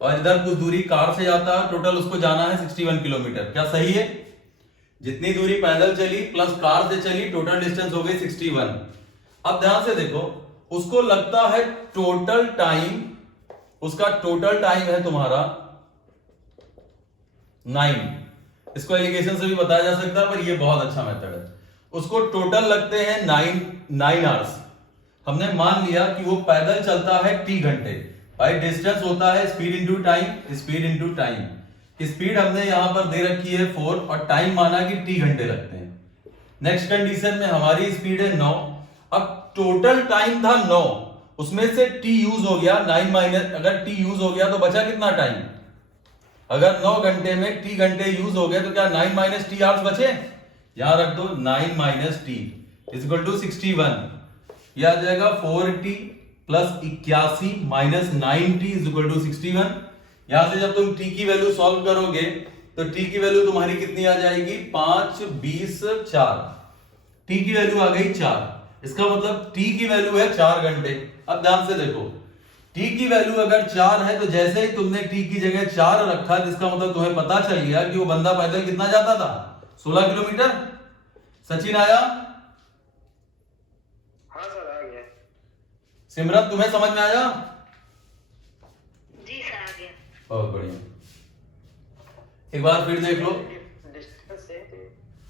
और इधर कुछ दूरी कार से जाता है, टोटल उसको जाना है 61 किलोमीटर। क्या सही है? जितनी दूरी पैदल चली प्लस कार से चली, टोटल डिस्टेंस हो गई 61। अब ध्यान से देखो, उसको लगता है टोटल टाइम, उसका टोटल टाइम है तुम्हारा 9। इसको एलिगेशन से भी बताया जा सकता है, पर ये बहुत अच्छा मेथड है। उसको टोटल लगते हैं 9 आवर्स। हमने मान लिया कि वो पैदल चलता है t घंटे। भाई डिस्टेंस होता है speed into time, speed into time. Speed हमने यहां पर दे रखी है 4 और टाइम माना कि t घंटे लगते हैं। नेक्स्ट कंडीशन में हमारी स्पीड है 9। अब टोटल टाइम था 9, उसमें से t यूज हो गया 9 माइनस, अगर t यूज हो गया तो बचा कितना टाइम? अगर 9 घंटे में t घंटे यूज हो गए तो क्या 9 माइनस टी आवर्स बचे? यहां रख दो 9 माइनस टी इक्वल टू 61। यह आ जाएगा 4t plus 81 minus 9t equal to 61। यहां से जब तुम t की वैल्यू सॉल्व करोगे तो t की वैल्यू तुम्हारी कितनी आ जाएगी? 5 20 4। t की वैल्यू आ गई 4। इसका मतलब t की वैल्यू है 4 घंटे। अब ध्यान से देखो, t की वैल्यू अगर 4 है तो जैसे ही तुमने t की जगह 4 रखा, जिसका मतलब तुम्हें पता चल गया कि वो बंदा पैदल कितना जाता था? 16 किलोमीटर। सचिन आया? हाँ सर आ गया। सिमरन तुम्हें समझ में आया? जी सर आ गया। बहुत बढ़िया। एक बार फिर देख लो, डिस्टेंस है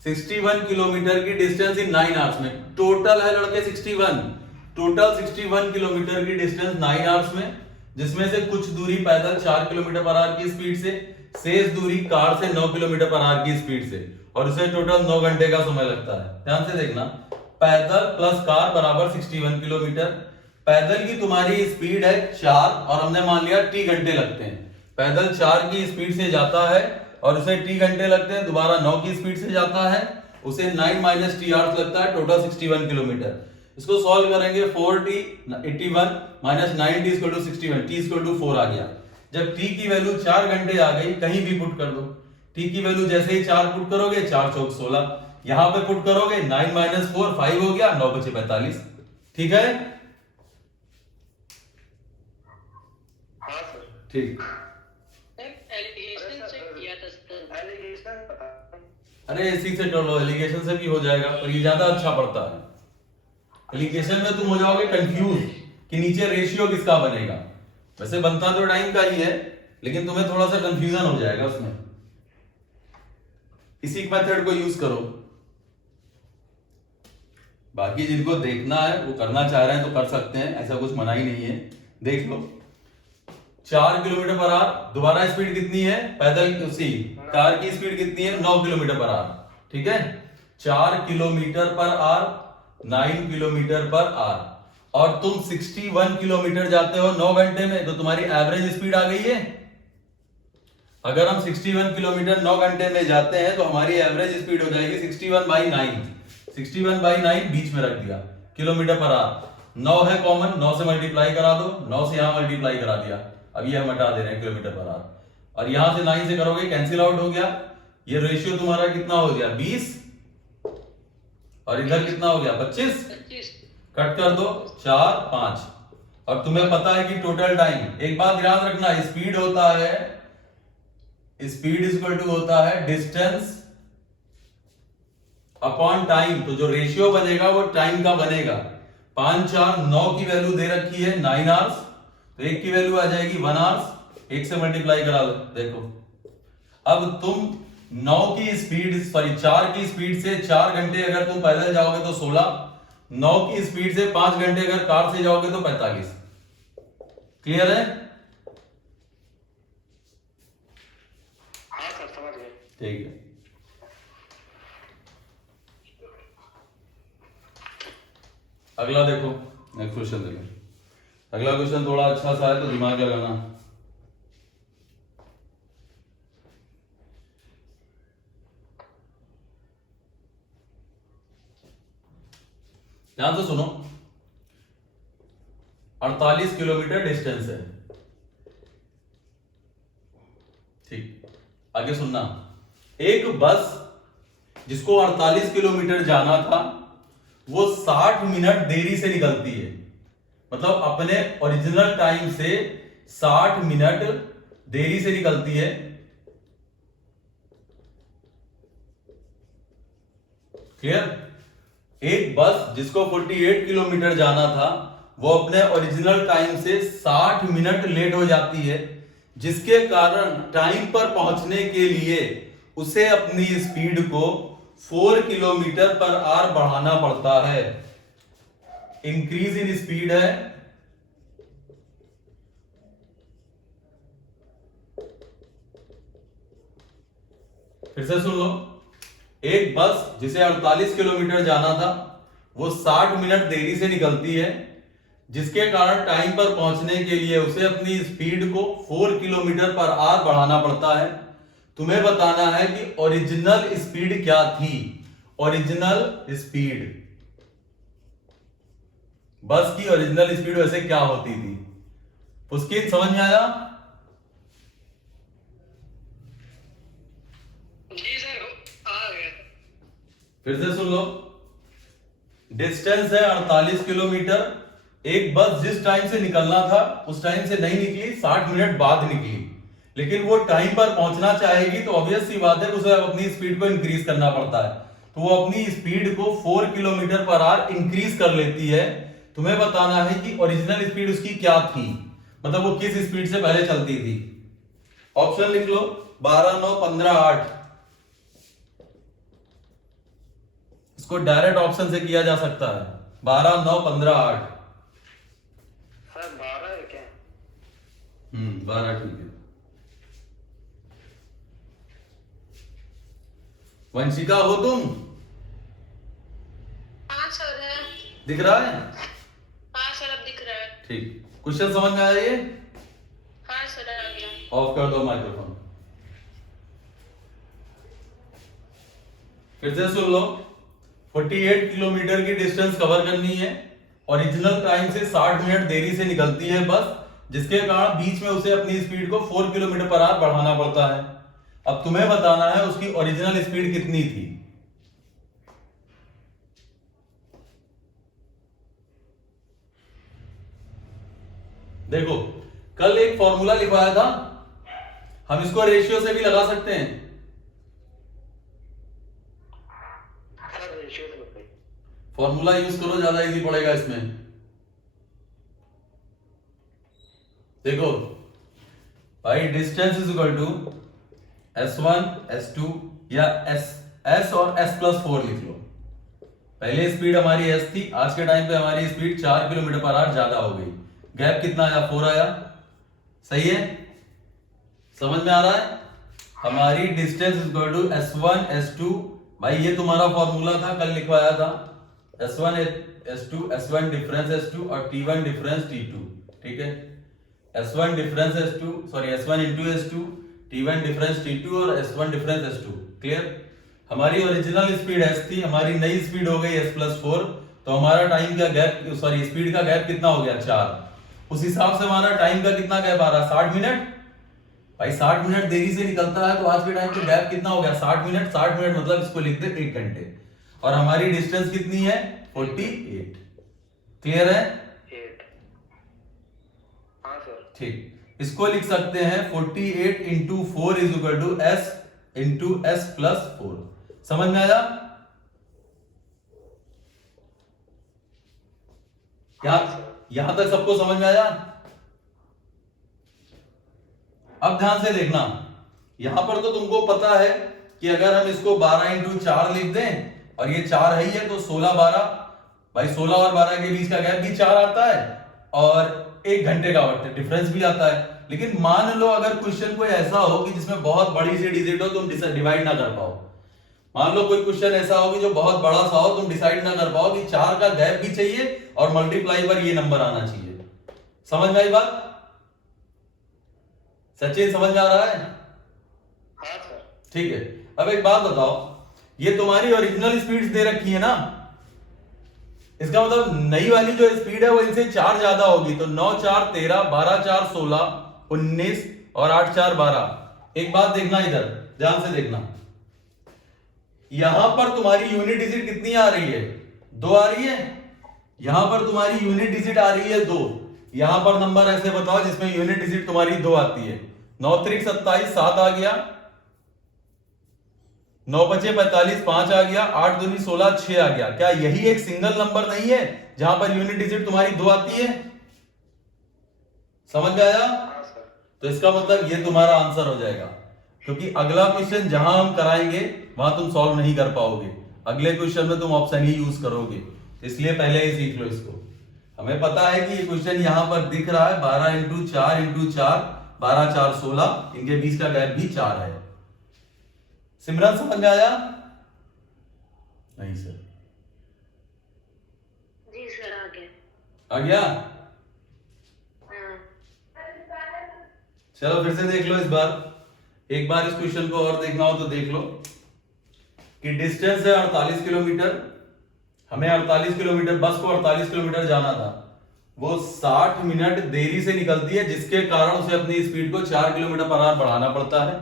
61 किलोमीटर की डिस्टेंस इन 9 आवर्स में। टोटल है लड़के 61, टोटल 61 किलोमीटर की डिस्टेंस 9 आवर्स में, जिसमें से कुछ दूरी पैदल 4 किलोमीटर पर आवर की स्पीड से, शेष दूरी कार से 9 किलोमीटर पर आवर की स्पीड से, और उसे टोटल 9 घंटे का समय लगता है। ध्यान से देखना, पैदल प्लस कार बराबर 61 किलोमीटर। पैदल की तुम्हारी स्पीड है 4 और हमने मान लिया t घंटे लगते हैं। पैदल 4 की स्पीड से जाता है और उसे t घंटे लगते हैं, दोबारा 9 की स्पीड से जाता है, उसे 9 माइनस टी आवर्स लगता है, टोटल 61 किलोमीटर। इसको सॉल्व करेंगे 4t 81 minus 9t equal to 61, t equal to 4 आ गया। जब t की वैल्यू 4 घंटे आ गई, कहीं भी पुट कर दो, t की वैल्यू जैसे ही 4 पुट करोगे 4 चौक 16, यहां पे पुट करोगे 9 माइनस 4 5 हो गया, 9 बचे 45। ठीक है? हाँ सर। ठीक। एलिगेशन से किया था सर। एलिगेशन पता अरे इसी से कर लो, एलिगेशन से भी हो जाएगा, पर ये ज्यादा अच्छा पड़ता है। एलिगेशन में तुम हो जाओगे कंफ्यूज कि नीचे रेशियो किसका बनेगा। वैसे बनता तो टाइम का ही है, लेकिन तुम्हें थोड़ा सा कंफ्यूजन हो जाएगा उसमें। इसी मेथड को यूज करो। बाकी जिनको देखना है वो करना चाह रहे हैं तो कर सकते हैं, ऐसा कुछ मना ही नहीं है। देख लो 4 किलोमीटर पर आवर, दोबारा स्पीड कितनी है पैदल उसी कार की स्पीड कितनी है? 9 किलोमीटर पर आवर। ठीक है, 4 kilometre per hour 9 kilometre per hour, और तुम 61 किलोमीटर जाते हो 9 घंटे में, तो तुम्हारी एवरेज स्पीड आ गई है। अगर हम 61 किलोमीटर 9 घंटे में जाते हैं तो हमारी एवरेज स्पीड हो जाएगी 61/9। 61/9 बीच में रख दिया किलोमीटर पर आवर। 9 है कॉमन, 9 से मल्टीप्लाई करा दो, 9 से यहां मल्टीप्लाई करा दिया, अब ये हम हटा दे रहे हैं किलोमीटर पर आवर, और यहां से 9 से करोगे कैंसिल आउट हो गया। ये रेशियो तुम्हारा कितना हो गया? 20, और इधर कितना हो गया? 25। कट कर दो 4 5, और तुम्हें पता है कि टोटल टाइम, एक बात याद रखना, स्पीड होता है, स्पीड इक्वल टू होता है डिस्टेंस अपॉन टाइम। तो जो रेशियो बनेगा वो टाइम का बनेगा। 5 4 9 की वैल्यू दे रखी है 9 आवर्स, तो 1 की वैल्यू आ जाएगी 1 आवर्स, 1 से मल्टीप्लाई करा दो। देखो अब तुम 9 की स्पीड, सॉरी 4 की स्पीड से 4 घंटे अगर तुम पैदल जाओगे तो 16, 9 की स्पीड से 5 घंटे अगर कार से जाओगे तो 45। क्लियर है? हाँ सर समझ गए। ठीक है। अगला देखो, नेक्स्ट क्वेश्चन देखो। अगला क्वेश्चन थोड़ा अच्छा सा है तो दिमाग लगाना। ध्यान से सुनो। 48 किलोमीटर डिस्टेंस है, ठीक। आगे सुनना। एक बस जिसको 48 किलोमीटर जाना था वो 60 मिनट देरी से निकलती है, मतलब अपने ओरिजिनल टाइम से 60 मिनट देरी से निकलती है। क्लियर? एक बस जिसको 48 किलोमीटर जाना था वो अपने ओरिजिनल टाइम से 60 मिनट लेट हो जाती है, जिसके कारण टाइम पर पहुंचने के लिए उसे अपनी स्पीड को 4 किलोमीटर पर आवर बढ़ाना पड़ता है। इंक्रीज इन स्पीड है, फिर से सुन लो। एक बस जिसे 48 किलोमीटर जाना था वो 60 मिनट देरी से निकलती है, जिसके कारण टाइम पर पहुंचने के लिए उसे अपनी स्पीड को 4 किलोमीटर पर आवर बढ़ाना पड़ता है। तुम्हें बताना है कि ओरिजिनल स्पीड क्या थी। ओरिजिनल स्पीड, बस की ओरिजिनल स्पीड वैसे क्या होती थी? उसकी समझ में आया? जी सर, आ गया। फिर से सुन लो। डिस्टेंस है 48 किलोमीटर। एक बस जिस टाइम से निकलना था उस टाइम से नहीं निकली, 60 मिनट बाद निकली, लेकिन वो टाइम पर पहुंचना चाहेगी तो ऑब्वियस सी बात है उसे अपनी स्पीड को इंक्रीज करना पड़ता है। तो वो अपनी स्पीड को 4 किलोमीटर पर आवर इंक्रीज कर लेती है। तुम्हें बताना है कि ओरिजिनल स्पीड उसकी क्या थी, मतलब वो किस स्पीड से पहले चलती थी। ऑप्शन लिख लो, 12, 9, 15, 8। इसको डायरेक्ट ऑप्शन से किया जा सकता है। 12, 9, 15, 8। सर 12 है क्या? 12 ठीक है। वंशिका हो तुम? हाँ सर है। दिख रहा है? हाँ सर, अब दिख रहा है। ठीक। क्वेश्चन समझ में आया ये? हाँ सर, आ गया। ऑफ कर दो माइक्रोफोन। फिर से सुन लो। 48 किलोमीटर की डिस्टेंस कवर करनी है। ओरिजिनल टाइम से 60 मिनट देरी से निकलती है बस, जिसके कारण बीच में उसे अपनी स्पीड को 4 किलोमीटर पर आवर बढ़ाना पड़ता है। अब तुम्हें बताना है उसकी ओरिजिनल स्पीड कितनी थी। देखो, कल एक फॉर्मूला लिखवाया था, हम इसको रेशियो से भी लगा सकते हैं। सर रेशियो से बताइए। फॉर्मूला यूज करो, ज्यादा इजी पड़ेगा इसमें। देखो भाई, distance is equal to S1 S2 या S और S+4 लिख लो। पहले स्पीड हमारी S थी, आज के टाइम पे हमारी स्पीड 4 किलोमीटर पर आवर ज्यादा हो गई। गैप कितना आया? 4 आया। सही है? समझ में आ रहा है? हमारी distance is equal to S1 S2। भाई ये तुम्हारा फॉर्मूला था, कल लिखवाया था। S1 S2, S1 difference S2 और T1 डिफरेंस T2। ठीक है? S1 difference S2, sorry S1 into S2, T1 difference T2 और S1 डिफरेंस S2। क्लियर? हमारी ओरिजिनल स्पीड S थी, हमारी नई स्पीड हो गई S+4, तो हमारा टाइम का गैप, सॉरी स्पीड का गैप कितना हो गया? 4। उस हिसाब से हमारा टाइम का कितना गैप आ रहा? 60 मिनट। भाई 60 मिनट देरी से निकलता है तो आज के टाइम पे गैप कितना हो गया? 60 मिनट। 60 मिनट मतलब इसको लिख दे 1 घंटे। और हमारी डिस्टेंस कितनी है? 48। क्लियर है? 8। हाँ सर। ठीक। इसको लिख सकते हैं 48 into 4 is equal to S into S+4। समझ में आया? यहां तक सबको समझ में आया? अब ध्यान से देखना, यहां पर तो तुमको पता है कि अगर हम इसको 12 इंटू 4 लिख दें और ये 4 है ही है तो 16, 12। भाई 16 और 12 के बीच का गैप भी 4 आता है और 1 घंटे का डिफरेंस भी आता है। लेकिन मान लो अगर क्वेश्चन कोई ऐसा हो कि जिसमें बहुत बड़ी सी डिजिट हो, तुम डिवाइड ना कर पाओ, मान लो कोई क्वेश्चन ऐसा हो कि जो बहुत बड़ा सा हो, तुम डिसाइड ना कर पाओ कि 4 का गैप भी चाहिए और मल्टीप्लाई पर ये नंबर आना चाहिए। समझ में आई बात? सचिन समझ में आ रहा है? हाँ सर। ठीक है, अब एक बात बताओ, ये तुम्हारी ओरिजिनल स्पीड्स दे रखी है ना, इसका मतलब नई वाली जो स्पीड है वो इनसे 4 ज्यादा होगी। तो 9 4 13, 12 4 16, 19 और 8 4 12। एक बात देखना, इधर ध्यान से देखना, यहां पर तुम्हारी यूनिट डिजिट कितनी आ रही है? 2 आ रही है। यहां पर तुम्हारी यूनिट डिजिट आ रही है 2। यहां पर नंबर ऐसे बताओ जिसमें यूनिट डिजिट तुम्हारी 2 आती है। 9 3 27, 7 आ गया, 9 5 45, 5 आ गया, 8 2 16, 6 आ गया। क्या यही एक सिंगल नंबर नहीं है जहां पर यूनिट डिजिट तुम्हारी 2 आती है? समझ में आया? हाँ सर। तो इसका मतलब ये तुम्हारा आंसर हो जाएगा, क्योंकि अगला क्वेश्चन जहां हम कराएंगे वहां तुम सॉल्व नहीं कर पाओगे। अगले क्वेश्चन में तुम ऑप्शन ही यूज करोगे, इसलिए पहले ही सीख लो इसको। हमें पता है कि ये क्वेश्चन यहां पर दिख रहा है 12 इंटू 4 इंटू 4, 12 4 16, इनके बीच का गैप भी 4 है। सिमरन समझ में आया? नहीं सर। जी सर आ गया। आ गया? हाँ। चलो फिर से देख लो, इस बार एक बार इस क्वेश्चन को और देखना हो तो देख लो कि डिस्टेंस है 48 किलोमीटर। हमें 48 किलोमीटर, बस को 48 किलोमीटर जाना था, वो 60 मिनट देरी से निकलती है, जिसके कारण उसे अपनी स्पीड को 4 किलोमीटर पर आवर बढ़ाना पड़ता है।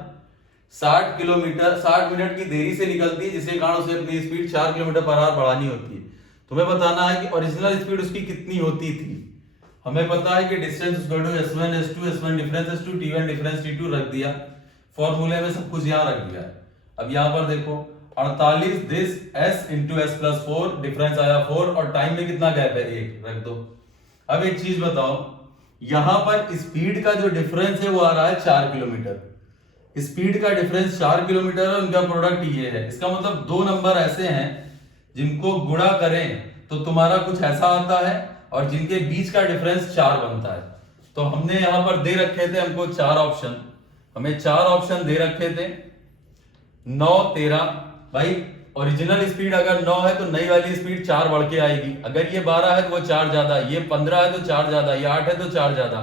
60 मिनट की देरी से निकलती है, जिसके कारण उसे अपनी स्पीड 4 किलोमीटर पर आवर बढ़ानी होती है। तुम्हें बताना है कि ओरिजिनल स्पीड उसकी कितनी होती थी। हमें पता है कि distance s1 s2 s1 difference s2 t1 difference t2 रख दिया, फॉर्मूले में सब कुछ यहां रख दिया है। अब यहां पर देखो 48 this s into S plus 4, difference आया 4 और टाइम में कितना गैप है 1, रख दो। अब एक चीज बताओ, यहां पर स्पीड का जो डिफरेंस है वो आ रहा है 4 किलोमीटर। स्पीड का डिफरेंस 4 किलोमीटर है, उनका प्रोडक्ट ये है। इसका मतलब दो नंबर ऐसे हैं जिनको गुणा करें तो तुम्हारा कुछ ऐसा आता है और जिनके बीच का डिफरेंस 4 बनता है। तो हमने यहां पर दे रखे थे हमको 4 ऑप्शन, हमें 4 ऑप्शन दे रखे थे 9 13। भाई ओरिजिनल स्पीड अगर 9 है तो नई वाली स्पीड 4 बढ़ के आएगी। अगर ये 12 है तो वो 4 ज्यादा, ये 15 है तो 4 ज्यादा, ये 8 है तो 4 ज्यादा।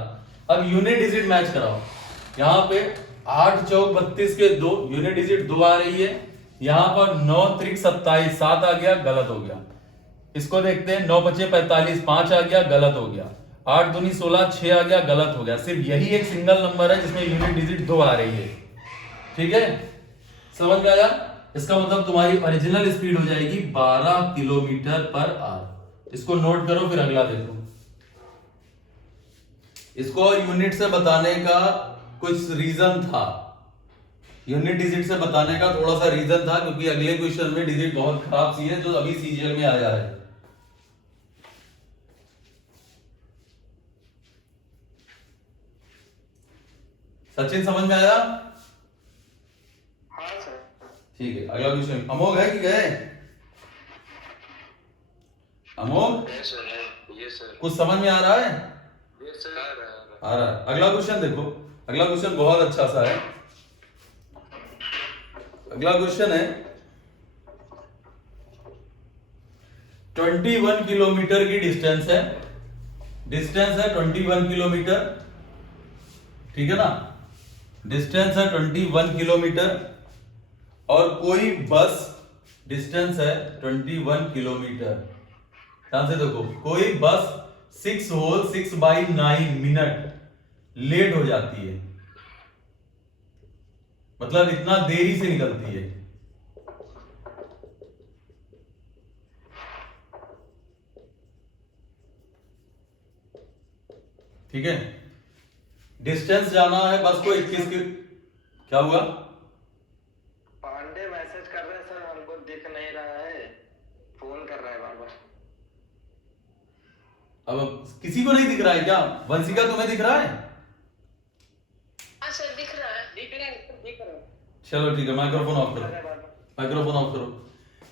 अब यूनिट डिजिट मैच कराओ, यहाँ पे 8 चौक 32 के 2, यूनिट डिजिट 2 आ रही है। यहां पर 9 3 27, 7 आ गया, गलत हो गया। इसको देखते हैं, 9 5 45, 5 आ गया, गलत हो गया। 8 2 16, 6 आ गया, गलत हो गया। सिर्फ यही एक सिंगल नंबर है जिसमें यूनिट डिजिट 2 आ रही है। ठीक है, समझ में आया? इसका मतलब तुम्हारी ओरिजिनल स्पीड हो जाएगी 12 किलोमीटर पर आवर। इसको नोट करो, फिर अगला देखो। इसको यूनिट से बताने का कुछ रीजन था, यूनिट डिजिट से बताने का थोड़ा सा रीजन था, क्योंकि अगले क्वेश्चन में डिजिट बहुत खराब सी है जो अभी सीजीएल में आया है। सचिन समझ में आया? हाँ सर। ठीक है, अगला क्वेश्चन। अमोघ है कि गए? अमोघ यस सर। Yes sir. कुछ समझ में आ रहा है? Yes sir. आ रहा है। अगला क्वेश्चन देखो, अगला क्वेश्चन बहुत अच्छा सा है। अगला क्वेश्चन है 21 किलोमीटर की डिस्टेंस है, डिस्टेंस है 21 किलोमीटर, ठीक है ना? डिस्टेंस है 21 किलोमीटर और कोई बस, डिस्टेंस है 21 किलोमीटर। ध्यान से देखो, कोई बस 6 होल 6/9 मिनट लेट हो जाती है, मतलब इतना देरी से निकलती है। ठीक है, डिस्टेंस जाना है बस को 21 की। क्या हुआ? पांडे मैसेज कर रहे हैं सर, हमको दिख नहीं रहा है, फोन कर रहा है बार बार। अब किसी को नहीं दिख रहा है क्या? वंशिका तुम्हें दिख रहा है? हाँ सर दिख रहा है, दिख रहा है, दिख रहा है। चलो ठीक है, माइक्रोफोन ऑफ कर रहे करो, हैं बार बार। माइक्रोफोन ऑफ करो।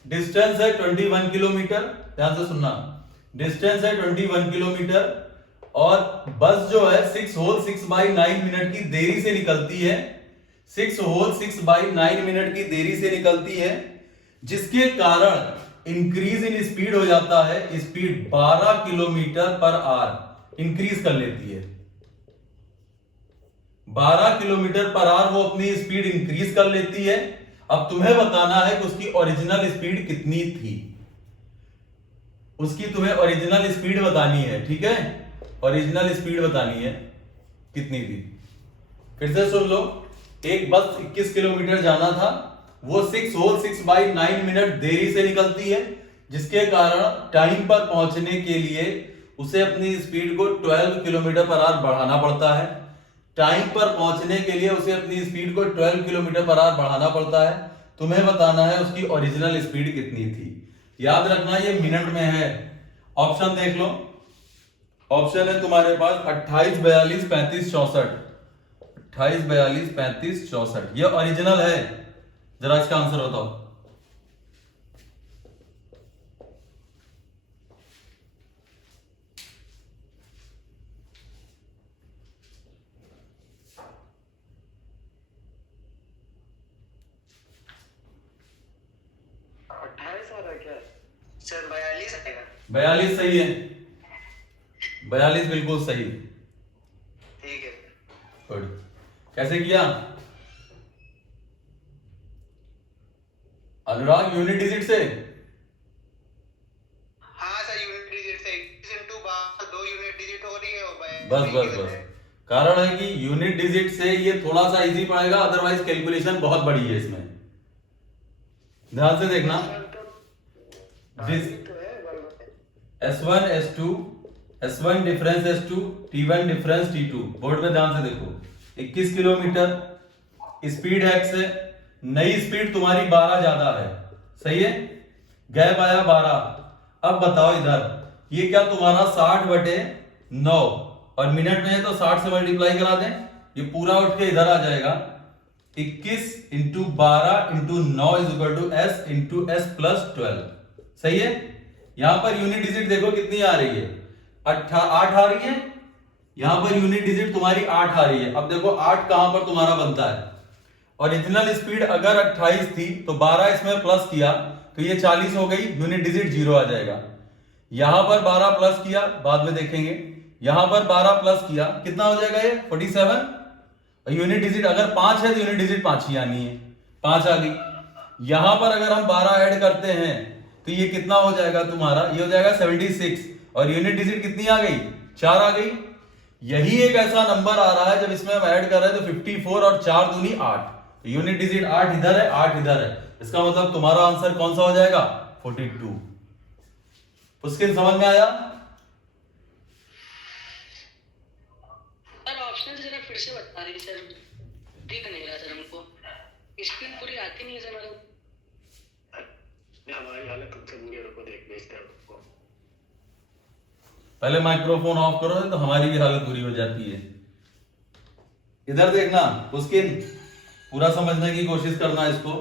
डिस्टेंस है 21 किलोमीटर, ध्यान से सुनना। डिस्टेंस है 21 किलोमीटर और बस जो है 6 होल 6/9 मिनट की देरी से निकलती है। 6 होल 6/9 मिनट की देरी से निकलती है। जिसके कारण इंक्रीज इन स्पीड हो जाता है, speed 12 kilometre per hour increase कर लेती है। 12 किलोमीटर पर आवर वो अपनी स्पीड इंक्रीज कर लेती है। अब तुम्हें बताना है कि उसकी ओरिजिनल स्पीड कितनी थी, उसकी तुम्हें ओरिजिनल स्पीड बतानी है, ठीक है, ओरिजिनल स्पीड बतानी है कितनी थी। फिर से सुन लो, एक बस 21 किलोमीटर जाना था, वो 6 होल 6/9 मिनट देरी से निकलती है, जिसके कारण टाइम पर पहुंचने के लिए उसे अपनी स्पीड को 12 किलोमीटर पर आवर बढ़ाना पड़ता है। टाइम पर पहुंचने के लिए उसे अपनी स्पीड को 12 किलोमीटर पर आवर बढ़ाना पड़ता है। तुम्हें बताना है उसकी ओरिजिनल स्पीड कितनी थी। याद रखना ये मिनट में है। ऑप्शन देख लो, ऑप्शन है तुम्हारे पास 28, 42, 35, 64। 28, 42, 35, 64 ये ओरिजिनल है। जरा इसका आंसर बताओ। सर 42 आएगा। 42 सही है, 42 बिल्कुल सही। ठीक है। गुड। कैसे किया अनुराग? यूनिट डिजिट से? हाँ सर, यूनिट डिजिट से 21 into 12 2 यूनिट डिजिट हो रही है और बस बस बस, कारण है कि यूनिट डिजिट से ये थोड़ा सा इजी पड़ेगा, अदरवाइज कैलकुलेशन बहुत बड़ी है इसमें। ध्यान से देखना, S1 S2 S1 difference S2 T1 difference T2। Board पे ध्यान से देखो, 21 किलोमीटर स्पीड एक्स है, नई स्पीड तुम्हारी 12 ज्यादा है, सही है, गैप आया 12। अब बताओ इधर ये क्या तुम्हारा 60/9 और मिनट में है तो 60 से मल्टीप्लाई करा दें, ये पूरा उठ के इधर आ जाएगा। 21 into 12 into 9 is equal to S into S plus 12, सही है। यहां पर यूनिट डिजिट देखो कितनी आ रही है, 8 आ रही है, यहां पर यूनिट डिजिट तुम्हारी 8 आ रही है। अब देखो 8 कहां पर तुम्हारा बनता है, ओरिजिनल स्पीड अगर 28 थी तो 12 इसमें प्लस किया तो ये 40 हो गई, यूनिट डिजिट 0 आ जाएगा। यहां पर 12 प्लस किया, बाद में देखेंगे, यहां पर 12 प्लस किया कितना हो जाएगा ये 47, और यूनिट डिजिट अगर 5 है तो यूनिट डिजिट 5 ही आनी है, 5 आ गई। यहां पर अगर हम 12 ऐड करते हैं तो ये कितना हो जाएगा तुम्हारा, ये हो जाएगा 76, और यूनिट डिजिट कितनी आ गई 4 आ गई। यही एक ऐसा नंबर आ रहा है जब इसमें हम ऐड कर रहे हैं तो 54 और 4 दूनी 8, तो यूनिट डिजिट 8 इधर है 8 इधर है, इसका मतलब तुम्हारा आंसर कौन सा हो जाएगा 42। उसके समझ में आया? सर ऑप्शन जरा फिर से बता रही सर, दिख नहीं रहा सर हमको, स्क्रीन पूरी आती नहीं है सर मैडम। हमारी हालत तुम समझे को देख भेजते हैं। पहले माइक्रोफोन ऑफ करो तो हमारी भी हालत बुरी हो जाती है। इधर देखना, उसकी पूरा समझने की कोशिश करना इसको।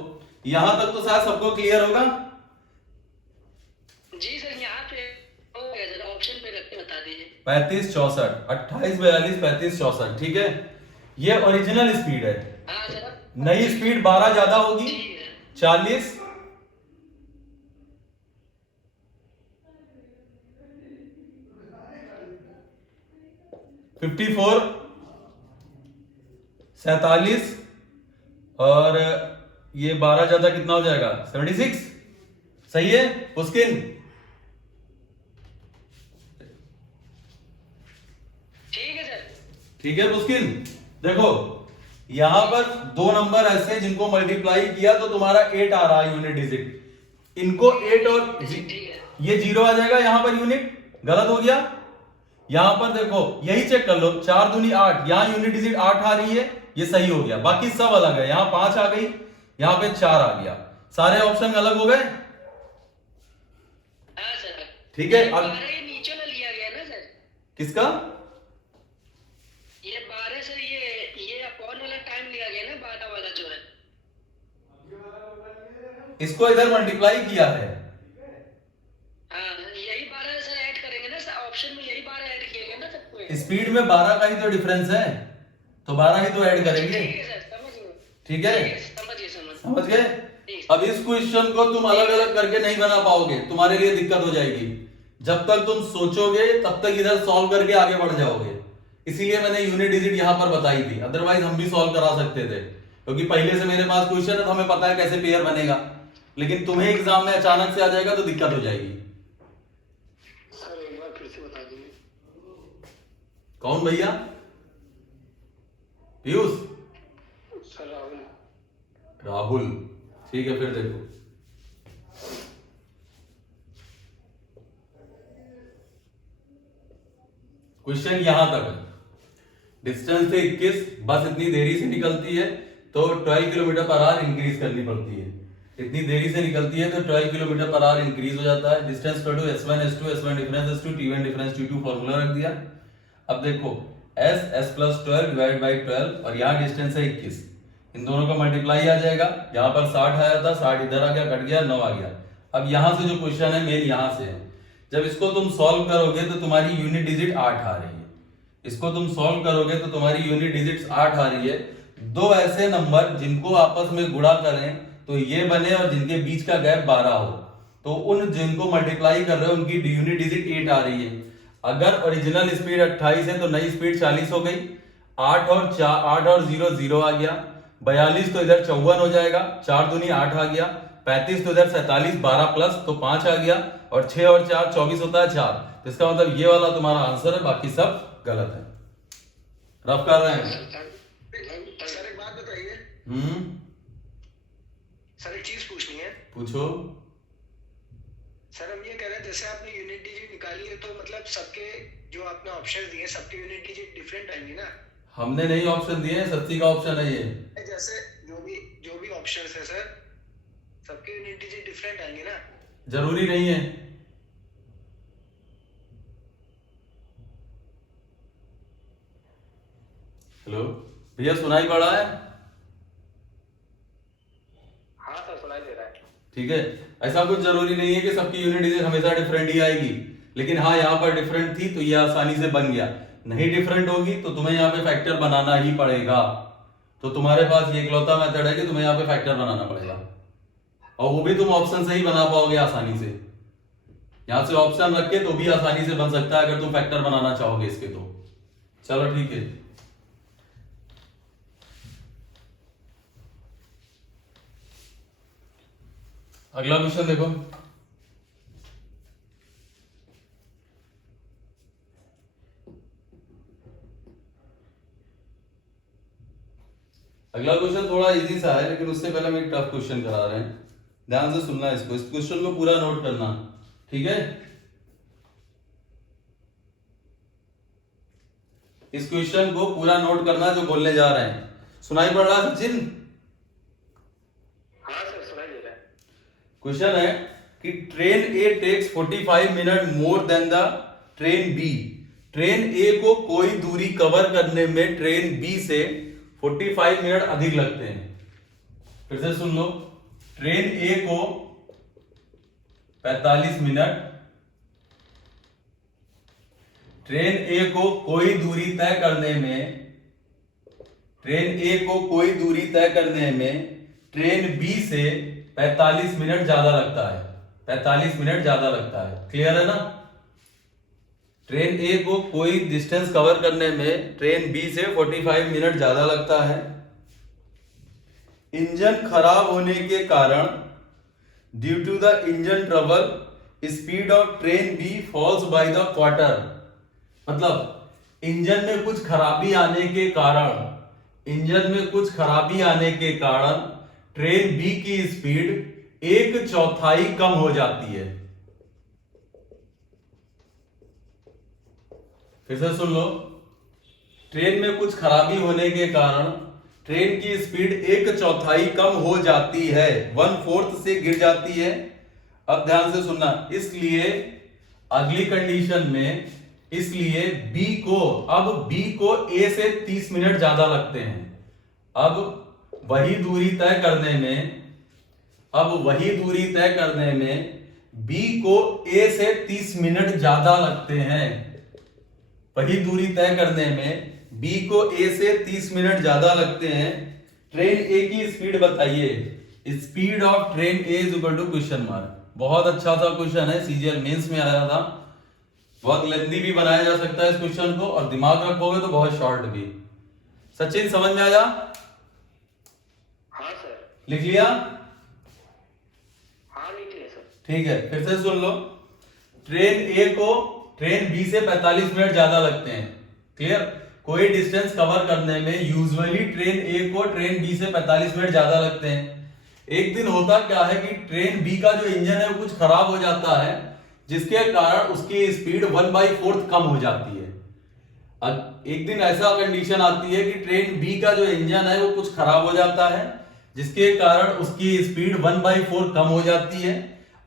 यहां तक तो शायद सबको क्लियर होगा। जी सर, यहाँ पे हो गया सर, ऑप्शन पे रख के बता दीजिए। 35 64 28 42 35 64, ठीक है, ये ओरिजिनल स्पीड है। हाँ सर। नई स्पीड 12 ज्यादा होगी, 40 54 47 और ये 12 ज्यादा कितना हो जाएगा 76, सही है पुस्किन? ठीक है सर। ठीक है पुस्किन, देखो यहां पर दो नंबर ऐसे हैं जिनको मल्टीप्लाई किया तो तुम्हारा 8 आ रहा है यूनिट डिजिट, इनको 8 और ये 0 आ जाएगा, यहां पर यूनिट गलत हो गया। यहां पर देखो यही चेक कर लो, 4 दूनी 8, यहां यूनिट डिजिट 8 आ रही है, ये सही हो गया, बाकी सब अलग है, यहां 5 आ गई, यहां पे 4 आ गया, सारे ऑप्शन अलग हो गए। हाँ सर। ठीक है, अब ये नीचे ना लिया गया ना सर, किसका? ये 12 सर, ये अपॉन वाला टाइम लिया गया ना, 12 वाला जो है, इसको इधर मल्टीप्लाई किया है। हाँ यही 12 सर ऐड करेंगे ना सर, ऑप्शन में यही 12 ऐड किया गया ना सबको। स्पीड में 12 का ही तो डिफरेंस है, तो 12 ही तो ऐड करेंगे। ठीक है सर, समझ गए। ठीक है, समझिए समझ गए। अब इस क्वेश्चन को तुम अलग अलग करके नहीं बना पाओगे, तुम्हारे लिए दिक्कत हो जाएगी। जब तक तुम सोचोगे तब तक इधर सॉल्व करके आगे बढ़ जाओगे। इसीलिए मैंने यूनिट डिजिट यहां पर बताई थी, अदरवाइज हम भी सॉल्व करा सकते थे, क्योंकि पहले से मेरे पास क्वेश्चन है तो हमें पता है कैसे पेयर बनेगा। लेकिन तुम्हें एग्जाम में अचानक से आ जाएगा तो दिक्कत हो जाएगी। सर एक बार फिर से बता दीजिए। कौन भैया? पीयूष? सर राहुल। राहुल, ठीक है, फिर देखो। क्वेश्चन यहां तक है, डिस्टेंस थे 21, बस इतनी देरी से निकलती है तो 12 किलोमीटर पर आवर इंक्रीज करनी पड़ती है। इतनी देरी से निकलती है तो 12 किलोमीटर पर आवर इंक्रीज हो जाता है। Distance to S1 S2 S1 difference S2 T1 difference T2 formula रख दिया। अब देखो S प्लस 12 डिवाइड बाई 12 और यहाँ डिस्टेंस है 21, इन दोनों का मल्टीप्लाई आ जाएगा। यहाँ पर 60 आया था, 60 इधर आ गया, कट गया, 9 आ गया। अब यहाँ से जो क्वेश्चन है मेन यहाँ से है, जब इसको तुम सॉल्व करोगे तो तुम्हारी यूनिट डिजिट 8 आ रही है। इसको तुम सॉल्व करोगे तो तुम्हारी यूनिट डिजिट 8 आ रही है। दो ऐसे नंबर जिनको आपस में गुणा करें तो ये बने और जिनके बीच का गैप 12 हो, तो उन जिनको मल्टीप्लाई कर रहे हो उनकी यूनिट डिजिट 8 आ रही है। अगर ओरिजिनल स्पीड 28 है तो नई स्पीड 40 हो गई। 8 और 0 0 आ गया। 42 तो इधर 54 हो जाएगा, 4 दूनी 8 आ गया। 35 तो इधर 47, 12 प्लस तो 5 आ गया, और 6 और 4 24 होता है 4। तो इसका मतलब ये वाला तुम्हारा आंसर है, बाकी सब गलत है। रफ कर रहे हैं। सर एक बात बताइए। सर एक चीज पूछनी है। पूछो। सर हम ये कह रहे हैं, जैसे आपने यूनिट डिजिट निकाली है तो मतलब सबके जो आपने ऑप्शन दिए सबके यूनिट डिजिट डिफरेंट आएंगे ना? हमने नहीं ऑप्शन दिए हैं, सच्ची का ऑप्शन है ये। जैसे जो भी ऑप्शंस है सर, सबके यूनिट डिजिट डिफरेंट आएंगे ना? जरूरी नहीं है। हेलो भैया, सुनाई पड़ा है? हाँ सर सुनाई दे रहा है। ठीक है, ऐसा कुछ जरूरी नहीं है कि सबकी यूनिट डिजिट हमेशा डिफरेंट ही आएगी, लेकिन हाँ यहाँ पर डिफरेंट थी तो ये आसानी से बन गया। नहीं डिफरेंट होगी तो तुम्हें यहाँ पे फैक्टर बनाना ही पड़ेगा। तो तुम्हारे पास ये इकलौता मेथड है कि तुम्हें यहाँ पे फैक्टर बनाना पड़ेगा, और वो भी तुम ऑप्शन से ही बना पाओगे आसानी से। यहाँ से ऑप्शन रख के तो भी आसानी से बन सकता है अगर तुम फैक्टर बनाना चाहोगे इसके तो। चलो ठीक है, अगला क्वेश्चन देखो। अगला क्वेश्चन थोड़ा इजी सा है, लेकिन उससे पहले हम एक टफ क्वेश्चन करा रहे हैं। ध्यान से सुनना है इसको, इस क्वेश्चन को पूरा नोट करना, ठीक है? इस क्वेश्चन को पूरा नोट करना जो बोलने जा रहे हैं। सुनाई पड़ रहा है सचिन? हाँ सर सुनाई दे रहा है। क्वेश्चन है कि train A takes 45 minute more than the train B. Train A को कोई दूरी कवर करने में ट्रेन बी से 45 मिनट अधिक लगते हैं। फिर से सुन लो, ट्रेन ए को 45 मिनट, ट्रेन ए को कोई दूरी तय करने में, ट्रेन ए को कोई दूरी तय करने में ट्रेन बी से 45 मिनट ज्यादा लगता है। 45 मिनट ज्यादा लगता है, क्लियर है ना? ट्रेन ए को कोई डिस्टेंस कवर करने में ट्रेन बी से 45 मिनट ज्यादा लगता है। इंजन खराब होने के कारण, due to the engine trouble, speed of train B falls by the quarter. मतलब इंजन में कुछ खराबी आने के कारण, इंजन में कुछ खराबी आने के कारण ट्रेन बी की स्पीड 1/4 कम हो जाती है। फिर से सुन लो, ट्रेन में कुछ खराबी होने के कारण ट्रेन की स्पीड 1/4 कम हो जाती है, 1/4 से गिर जाती है। अब ध्यान से सुनना, इसलिए अगली कंडीशन में, इसलिए बी को, अब बी को ए से 30 मिनट ज्यादा लगते हैं। अब वही दूरी तय करने में, अब वही दूरी तय करने में बी को ए से 30 मिनट ज्यादा लगते हैं। वही दूरी तय करने में बी को ए से 30 मिनट ज्यादा लगते हैं। ट्रेन ए की स्पीड बताइए। Speed of train A is equal to question mark. बहुत अच्छा सा क्वेश्चन है, सीजीएल मेंस में आया था। बहुत लेंथी भी बनाया जा सकता है इस क्वेश्चन को, और दिमाग रखोगे तो बहुत शॉर्ट भी। सचिन समझ में आया? हाँ सर। लिख लिया? हाँ लिख लिया सर। ठीक है, फिर से सुन लो। ट्रेन ए को ट्रेन बी से 45 मिनट ज्यादा लगते हैं। क्लियर? कोई डिस्टेंस कवर करने में यूजुअली ट्रेन ए को ट्रेन बी से 45 मिनट ज्यादा लगते हैं। एक दिन होता क्या है कि ट्रेन बी का जो इंजन है वो कुछ खराब हो जाता है, जिसके कारण उसकी स्पीड 1/4 कम हो जाती है। अब एक दिन ऐसा कंडीशन आती है कि ट्रेन बी का जो इंजन है वो कुछ खराब हो जाता है, जिसके कारण उसकी स्पीड 1/4 कम हो जाती है।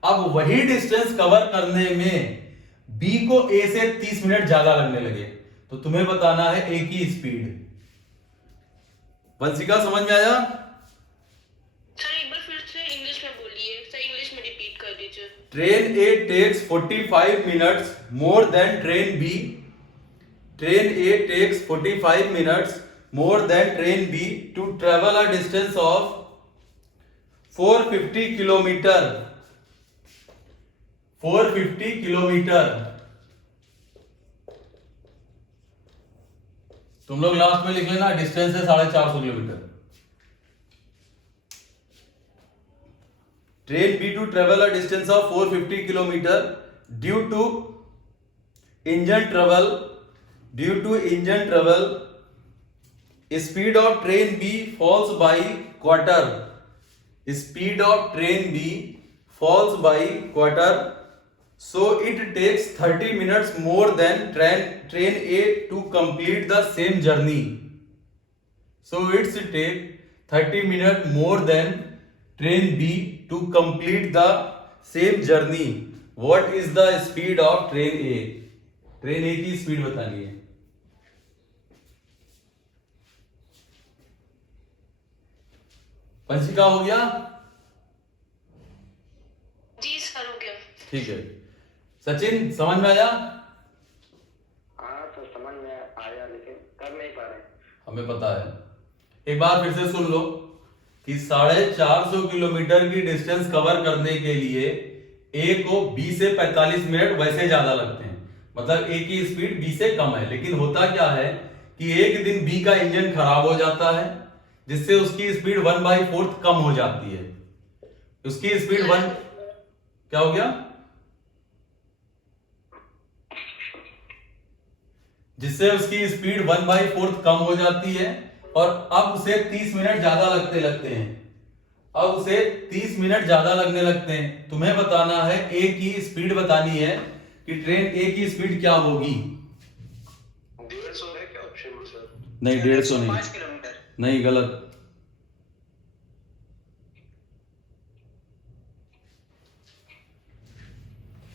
अब वही डिस्टेंस कवर करने में बी को ए से 30 मिनट ज्यादा लगने लगे, तो तुम्हें बताना है ए की स्पीड। वंशिका समझ में आया? सर एक बार फिर से इंग्लिश में बोलिए सर, इंग्लिश में रिपीट कर दीजिए। Train A takes 45 minutes more than train B. Train A takes 45 minutes more than train B to travel a distance of 450 kilometre. 450 kilometre. तुम लोग लास्ट में लिख लेना, डिस्टेंस है 450 kilometre. Train B to travel a distance of 450 kilometre due to engine travel. Speed of train B falls by quarter. Speed of train B falls by quarter, so it takes 30 minutes more than train A to complete the same journey. So it's take 30 minutes more than train B to complete the same journey. What is the speed of train A? Train A की speed बतानी है। पंचिका हो गया? जी sir हो गया। ठीक है। सचिन समझ में आया? हाँ तो समझ में आया, लेकिन कर नहीं पा रहे। हमें पता है। एक बार फिर से सुन लो कि 450 किलोमीटर की डिस्टेंस कवर करने के लिए ए को बी से 45 मिनट वैसे ज्यादा लगते हैं, मतलब ए की स्पीड बी से कम है। लेकिन होता क्या है कि एक दिन बी का इंजन खराब हो जाता है, जिससे उसकी स्पीड 1/4 कम हो जाती है। उसकी स्पीड क्या हो गया? जिससे उसकी स्पीड 1/4 कम हो जाती है, और अब उसे 30 मिनट ज्यादा लगते हैं। अब उसे 30 मिनट ज्यादा लगने लगते हैं। तुम्हें बताना है ए की स्पीड बतानी है कि ट्रेन ए की स्पीड क्या होगी। 150 है क्या ऑप्शन में सर? नहीं, 150 नहीं। 5 किलोमीटर। नहीं, गलत।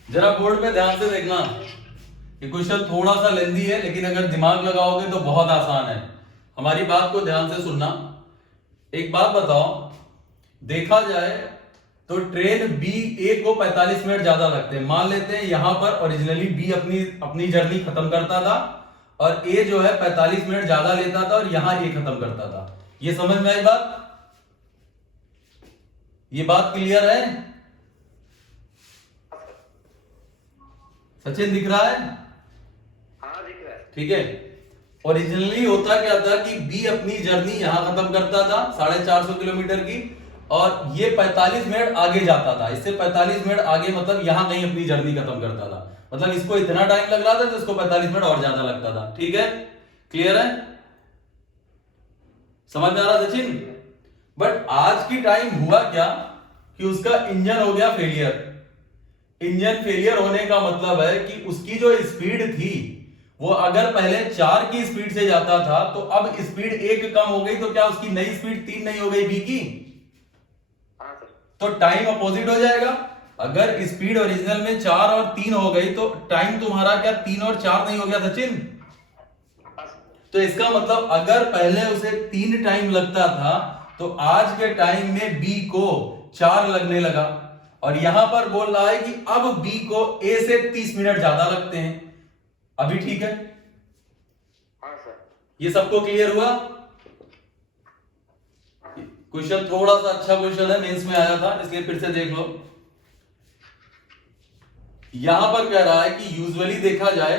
जरा बोर्ड पे ध्यान से देखना। ये क्वेश्चन थोड़ा सा लेंदी है, लेकिन अगर दिमाग लगाओगे तो बहुत आसान है। हमारी बात को ध्यान से सुनना। एक बात बताओ, देखा जाए तो ट्रेन बी ए को 45 मिनट ज्यादा लगते हैं। मान लेते हैं यहां पर ओरिजिनली बी अपनी जर्नी खत्म करता था, और ए जो है 45 मिनट ज्यादा लेता था, और यहां ए खत्म करता था। ये समझ में आई बात? ये बात क्लियर है? सचिन दिख रहा है? हाँ दिख रहा है। ठीक है। ओरिजिनली होता क्या था कि बी अपनी जर्नी यहां खत्म करता था 450 किलोमीटर की, और ये 45 मिनट आगे जाता था। इससे 45 मिनट आगे, मतलब यहां कहीं अपनी जर्नी खत्म करता था। मतलब इसको इतना टाइम लग रहा था तो इसको 45 मिनट और ज्यादा लगता था। ठीक है? क्लियर है? समझ में आ रहा सचिन? बट आज की टाइम हुआ क्या कि उसका इंजन हो गया फेलियर। इंजन फेलियर होने का मतलब है कि उसकी जो स्पीड थी वो अगर पहले 4 की स्पीड से जाता था, तो अब स्पीड 1 कम हो गई, तो क्या उसकी नई स्पीड 3 नहीं हो गई बी की? हाँ सर। तो टाइम अपोजिट हो जाएगा। अगर स्पीड ओरिजिनल में 4 और 3 हो गई, तो टाइम तुम्हारा क्या 3 और 4 नहीं हो गया सचिन? तो इसका मतलब अगर पहले उसे 3 टाइम लगता था, तो आज के टाइम में बी को 4 लगने लगा। और यहां पर बोल रहा है कि अब बी को ए से 30 मिनट ज्यादा लगते हैं। अभी ठीक है? हाँ सर। ये सबको क्लियर हुआ? क्वेश्चन थोड़ा सा अच्छा क्वेश्चन है, मेंस में आया था, इसलिए फिर से देख लो। यहां पर कह रहा है कि यूजुअली देखा जाए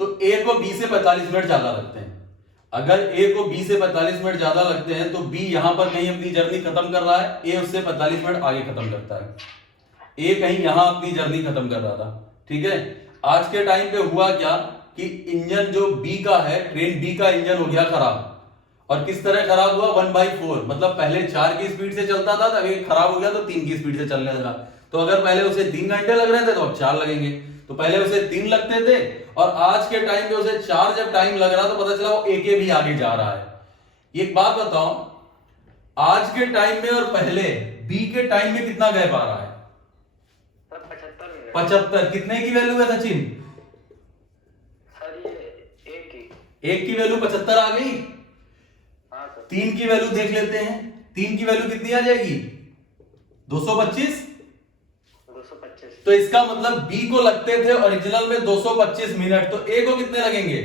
तो ए को बी से 45 मिनट ज्यादा लगते हैं। अगर ए को बी से 45 मिनट ज्यादा लगते हैं तो बी यहां पर कहीं अपनी जर्नी खत्म कर रहा है, ए उससे 45 मिनट आगे खत्म करता है। ए कहीं यहां अपनी जर्नी खत्म कर रहा था, ठीक है। आज के टाइम पे हुआ क्या कि इंजन जो बी का है, ट्रेन बी का इंजन हो गया खराब। और किस तरह खराब हुआ? 1/4, मतलब पहले 4 की स्पीड से चलता था, तब एक खराब हो गया तो 3 की स्पीड से चलने लगा। तो अगर पहले उसे 3 घंटे लग रहे थे तो अब 4 लगेंगे। तो पहले उसे 3 लगते थे और आज के टाइम पे उसे 4 जब टाइम लग रहा तो पता चला वो एक भी आगे जा रहा है। एक बात बताओ, आज के टाइम में और पहले बी के टाइम में कितना गैप आ रहा है? 75। कितने की वैल्यू है सचिन? एक की वैल्यू 75 आ गई। 3 की वैल्यू देख लेते हैं। 3 की वैल्यू कितनी आ जाएगी? 225। तो इसका मतलब बी को लगते थे ओरिजिनल में 225 मिनट, तो ए को कितने लगेंगे?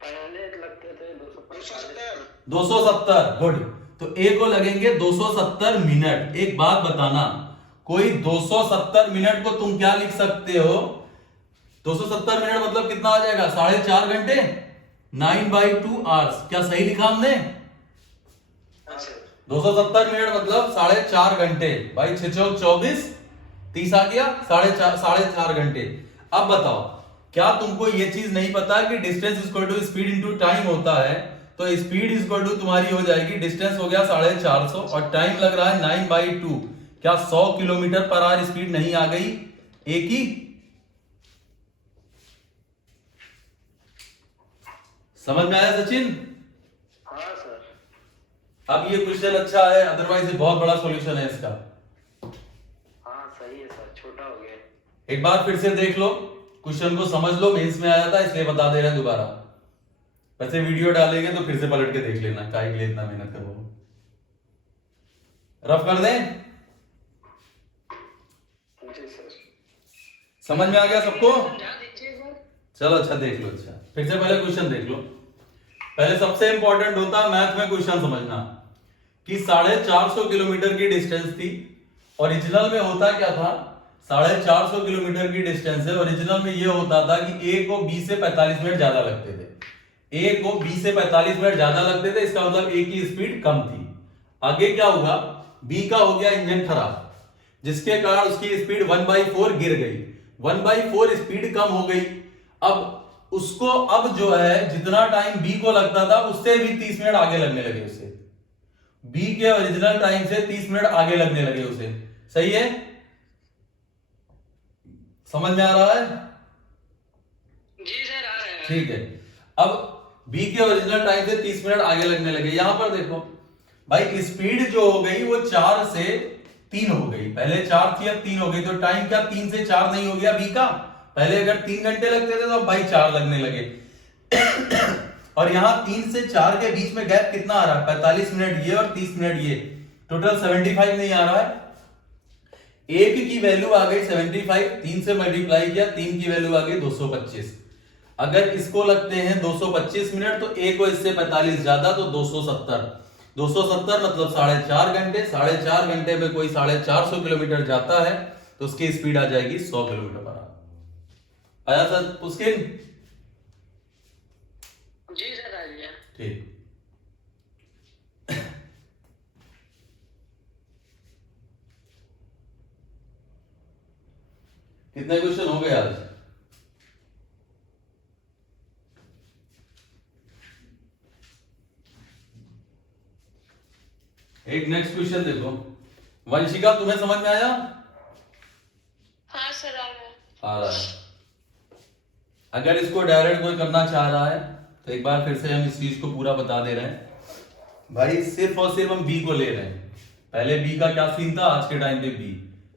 पहले लगते थे 270। 270, गुड। तो ए को लगेंगे 270 मिनट। एक बात बताना, कोई 270 मिनट को तुम क्या लिख सकते हो? 270 मिनट मतलब कितना आ जाएगा? 4.5 घंटे, 9/2 आवर्स। क्या सही लिखा हमने? 270 मिनट मतलब 4.5 घंटे। भाई 6 चौक 24, 30 आ गया, 4.5 घंटे। अब बताओ, क्या तुमको ये चीज नहीं पता कि distance equal to speed into time होता है? तो स्पीड इक्वल टू तुम्हारी हो जाएगी, डिस्टेंस हो गया 450 और टाइम लग रहा है 9/2। क्या 100 किलोमीटर पर आवर स्पीड नहीं आ गई एक ही? समझ में आया सचिन? हाँ सर। अब ये क्वेश्चन अच्छा है, अदरवाइज बहुत बड़ा सॉल्यूशन है इसका। हाँ सही है सर, छोटा हो गया। एक बार फिर से देख लो, क्वेश्चन को समझ लो, मेंस में आया था इसलिए बता दे रहे हैं दोबारा। वैसे वीडियो डालेंगे तो फिर से पलट के देख लेना, काहे के लिए इतना मेहनत करो। रफ कर दें? जी सर। समझ में आ गया सबको? समझा दीजिए सर। चलो अच्छा देख लो। अच्छा फिर से पहले क्वेश्चन देख लो। पहले सबसे इंपॉर्टेंट होता है मैथ में क्वेश्चन समझना कि 450 किलोमीटर की डिस्टेंस थी। ओरिजिनल में होता क्या था? 450 किलोमीटर की डिस्टेंस है। ओरिजिनल में ये होता था कि ए को बी से 45 मिनट ज्यादा लगते थे। ए को बी से 45 मिनट ज्यादा लगते थे, इसका मतलब ए की स्पीड कम थी। आगे क्या हुआ? बी का हो गया इंजन खराब, जिसके कारण उसकी स्पीड 1/4 गिर गई। 1/4 स्पीड कम हो गई। अब उसको अब जो है जितना टाइम बी को लगता था उससे भी 30 मिनट आगे लगने लगे उसे। बी के ओरिजिनल टाइम से 30 मिनट आगे लगने लगे उसे। सही है? समझ में आ रहा है? जी सर आ रहे हैं। ठीक है। अब बी के ओरिजिनल टाइम से 30 मिनट आगे लगने लगे। यहां पर देखो भाई, स्पीड जो हो गई वो 4 से 3 हो गई। पहले 4 थी, अब 3 हो गई। तो टाइम क्या 3 से 4 नहीं हो गया बी का? पहले अगर 3 घंटे लगते थे तो अब भाई 4 लगने लगे। और यहां 3 से 4 के बीच में गैप कितना आ रहा है? 45 मिनट ये और 30 मिनट ये, टोटल 75 नहीं आ रहा है। एक की वैल्यू आ गई 75, 3 से मल्टीप्लाई किया, 3 की वैल्यू आ गई 225। अगर इसको लगते हैं 225 मिनट तो ए को इससे 45 ज्यादा, तो 270। 270 मतलब 4.5 घंटे। 4.5 घंटे में कोई 450 किलोमीटर जाता है तो उसकी स्पीड आ जाएगी 100 किलोमीटर पर आवर। आया सर पुस्किन? जी सर आ गया। ठीक। कितने क्वेश्चन हो गए आज? एक नेक्स्ट क्वेश्चन देखो। वंशिका तुम्हें समझ में आया? हाँ सर आ गया। आ रहा है। अगर इसको डायरेक्ट कोई करना चाह रहा है तो एक बार फिर से हम इस चीज को पूरा बता दे रहे हैं। भाई सिर्फ और सिर्फ हम बी को ले रहे हैं। पहले बी का क्या सीन था आज के टाइम पे? बी,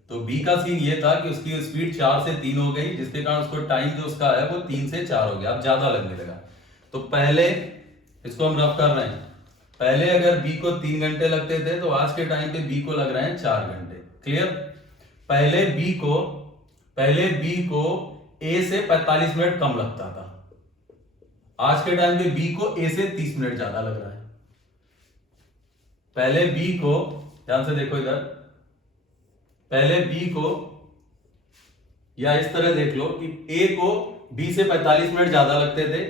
तो बी का सीन ये था कि उसकी स्पीड 4 से 3 हो गई, जिसके कारण उसको टाइम जो उसका है वो 3 से 4 हो गया, अब ज्यादा लगने लगा। तो पहले इसको हम रफ कर रहे हैं। पहले अगर बी को 3 घंटे लगते थे तो आज के टाइम पे बी को लग रहे हैं 4 घंटे। क्लियर? पहले बी को ए से 45 मिनट कम लगता था, आज के टाइम पे बी को ए से 30 मिनट ज्यादा लग रहा है। पहले बी को, ध्यान से देखो इधर, पहले बी को या इस तरह देख लो कि ए को बी से 45 मिनट ज्यादा लगते थे,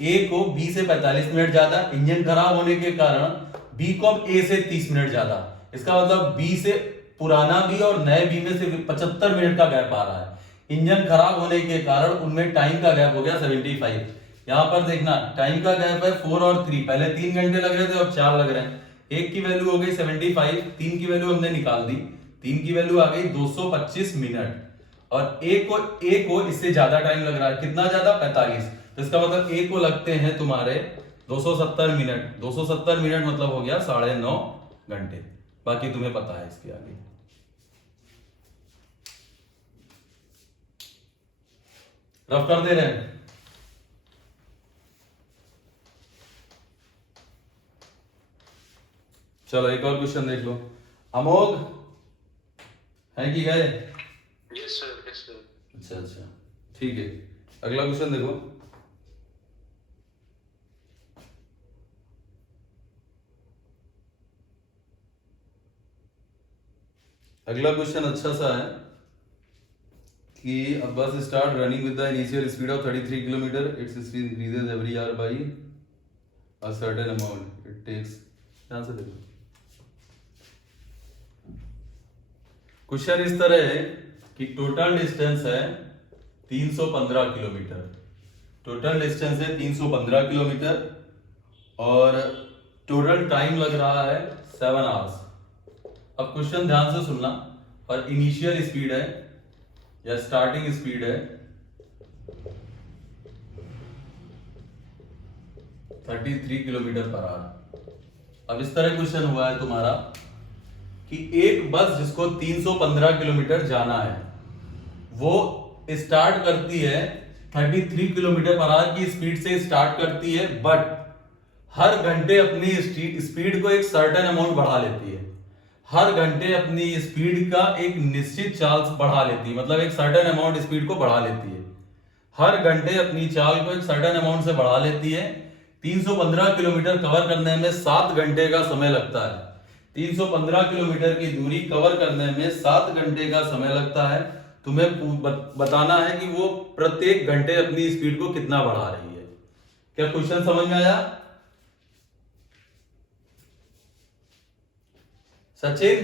ए को बी से 45 मिनट ज्यादा, इंजन खराब होने के कारण बी को अब ए से 30 मिनट ज्यादा। इसका मतलब बी से पुराना बी और नए बी में सिर्फ 75 मिनट का गैप आ रहा है। इंजन खराब होने के कारण उनमें टाइम का गैप हो गया 75। यहां पर देखना टाइम का गैप है 4 और 3, पहले 3 घंटे लग रहे थे अब 4 लग रहे हैं। एक की वैल्यू हो गई 75, 3 की वैल्यू हमने निकाल दी, 3 की वैल्यू आ गई 225 मिनट, और ए को इससे ज्यादा टाइम लग रहा है। कितना ज्यादा? 45। तो इसका मतलब ए को लगते हैं तुम्हारे 270 मिनट। 270 मिनट मतलब हो गया 9.5 घंटे। बाकी तुम्हें पता है इसके आगे। रफ कर दे रहे हैं। चलो एक और क्वेश्चन देख लो। अमोघ है कि गए? Yes sir, yes sir. अच्छा अच्छा ठीक है, अगला क्वेश्चन देखो। अगला क्वेश्चन अच्छा सा है कि a bus start running with the initial speed of 33 kilometer. Its speed increases every hour by a certain amount. It takes, ध्यान से देखो। क्वेश्चन इस तरह है कि टोटल डिस्टेंस है 315 किलोमीटर। टोटल डिस्टेंस है 315 किलोमीटर और टोटल टाइम लग रहा है 7 आवर्स। अब क्वेश्चन ध्यान से सुनना। और इनिशियल स्पीड है या स्टार्टिंग स्पीड है 33 किलोमीटर पर आवर। अब इस तरह क्वेश्चन हुआ है तुम्हारा कि एक बस जिसको 315 किलोमीटर जाना है वो स्टार्ट करती है 33 किलोमीटर पर आवर की स्पीड से स्टार्ट करती है, बट हर घंटे अपनी स्पीड को एक सर्टेन अमाउंट बढ़ा लेती है। हर घंटे अपनी स्पीड का एक निश्चित चाल बढ़ा लेती है, मतलब एक सर्टेन अमाउंट स्पीड को बढ़ा लेती है। हर घंटे अपनी चाल को एक सर्टेन अमाउंट से बढ़ा लेती है। 315 किलोमीटर कवर करने में 7 घंटे का समय लगता है। 315 किलोमीटर की दूरी कवर करने में 7 घंटे का समय लगता है। तुम्हें बताना है कि वो प्रत्येक घंटे अपनी स्पीड को कितना बढ़ा रही है। क्या क्वेश्चन समझ में आया? सचिन,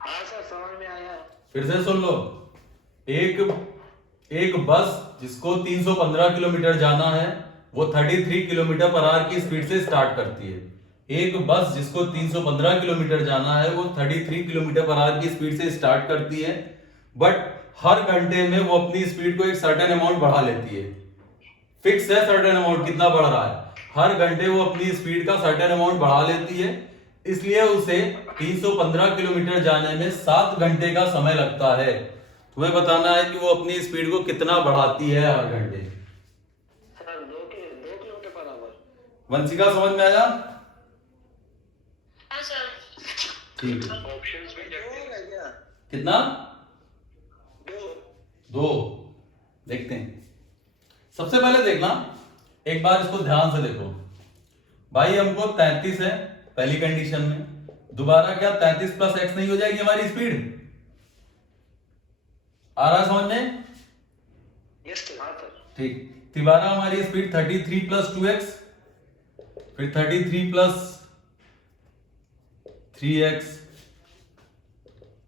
हाँ सर, समझ में आया। फिर से सुन लो। एक बस जिसको 315 किलोमीटर जाना है वो 33 किलोमीटर पर आवर की स्पीड से स्टार्ट करती है। एक बस जिसको 315 किलोमीटर जाना है वो 33 किलोमीटर पर आवर की स्पीड से स्टार्ट करती है, बट हर घंटे में वो अपनी स्पीड को एक सर्टेन अमाउंट बढ़ा लेती है। फिक्स है सर्टेन अमाउंट कितना बढ़ रहा है, हर घंटे वो अपनी स्पीड का सर्टेन अमाउंट बढ़ा लेती है। इसलिए उसे 315 किलोमीटर जाने में 7 घंटे का समय लगता है। तुम्हें बताना है कि वो अपनी स्पीड को कितना बढ़ाती है हर घंटे। Sir 2 kilometre per hour. Vanshika समझ में आया? हाँ सर। ठीक है। ऑप्शंस भी है क्या? कितना? 2। देखते हैं। सबसे पहले देखना, एक बार इसको ध्यान से देखो भाई। हमको 33 है पहली कंडीशन में, दोबारा क्या 33 प्लस एक्स नहीं हो जाएगी हमारी स्पीड? आ रहा समझ में? Yes sir. हाँ सर। ठीक। दोबारा हमारी स्पीड 33 प्लस 2x, फिर 33 plus 3x,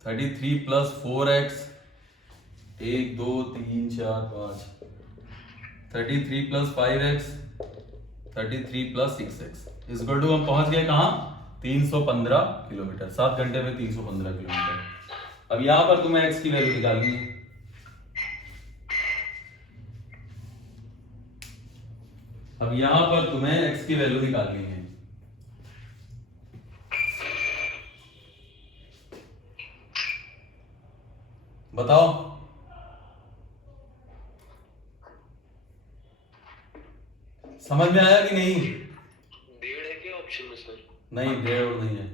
33 plus 4x, 1 2 3 4 5, 33 plus 5x, 33 plus 6x इस इक्वल टू हम पहुंच गए कहां? 315 किलोमीटर। 7 घंटे में 315 किलोमीटर। अब यहां पर तुम्हें x की वैल्यू निकालनी है। अब यहां पर तुम्हें x की वैल्यू निकालनी है। बताओ। समझ में आया कि नहीं? 1.5 है क्या ऑप्शन में सर? नहीं, 1.5 नहीं है।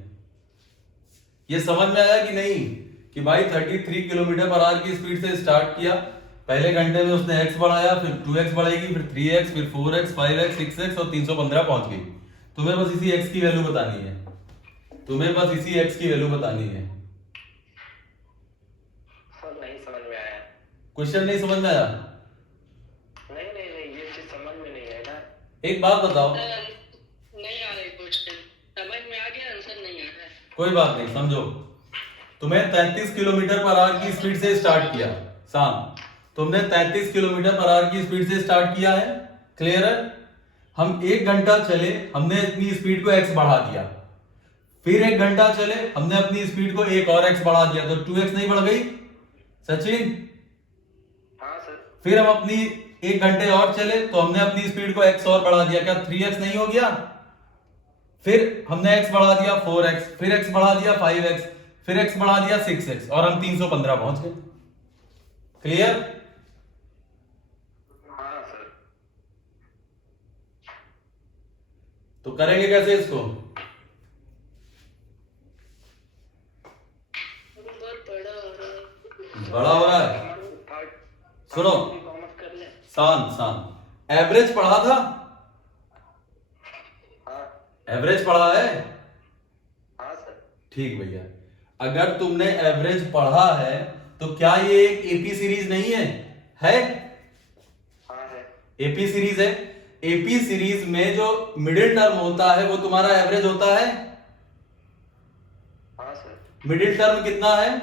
ये समझ में आया कि नहीं कि भाई 33 किलोमीटर पर आवर की स्पीड से स्टार्ट किया, पहले घंटे में उसने x बढ़ाया, फिर 2x बढ़ेगी, फिर 3x, फिर 4x, 5x, 6x और 315 पहुंच गई। तुम्हें बस इसी x की वैल्यू बतानी है, तुम्हें बस इसी x की वैल्यू बतानी है। सर नहीं समझ में आया। क्वेश्चन नहीं समझ में आया? नहीं ये चीज समझ में नहीं आया। एक बात बताओ, नहीं आ रही क्वेश्चन, समझ में आ गया, आंसर नहीं आ रहा है। कोई बात नहीं, समझो। तुम्हें 33 किलोमीटर पर आवर की स्पीड से स्टार्ट किया शाम, तुमने 33 किलोमीटर पर आवर की स्पीड से स्टार्ट किया है, क्लियर है? हम 1 घंटा चले, हमने अपनी स्पीड को x बढ़ा दिया, फिर 1 घंटा चले, हमने अपनी स्पीड को एक और x बढ़ा दिया, तो 2x नहीं बढ़ गई सचिन? हाँ सर। फिर हम अपनी 1 घंटे और चले तो हमने अपनी स्पीड को x और बढ़ा दिया, क्या 3x नहीं हो गया? फिर हमने x बढ़ा दिया 4x, फिर x बढ़ा दिया 5x, फिर x बढ़ा दिया 6x और हम 315 पहुंच गए। क्लियर? हाँ सर। तो करेंगे कैसे इसको? बहुत बड़ा हो रहा है। बड़ा हो रहा है, सुनो कॉमर्स कर ले। शांत, एवरेज पढ़ा था? हाँ एवरेज पढ़ा है? हाँ सर। ठीक भैया, अगर तुमने एवरेज पढ़ा है तो क्या ये एक एपी सीरीज नहीं है? है? हाँ है। एपी सीरीज है। एपी सीरीज में जो मिडिल टर्म होता है वो तुम्हारा एवरेज होता है। हाँ सर। मिडिल टर्म कितना है?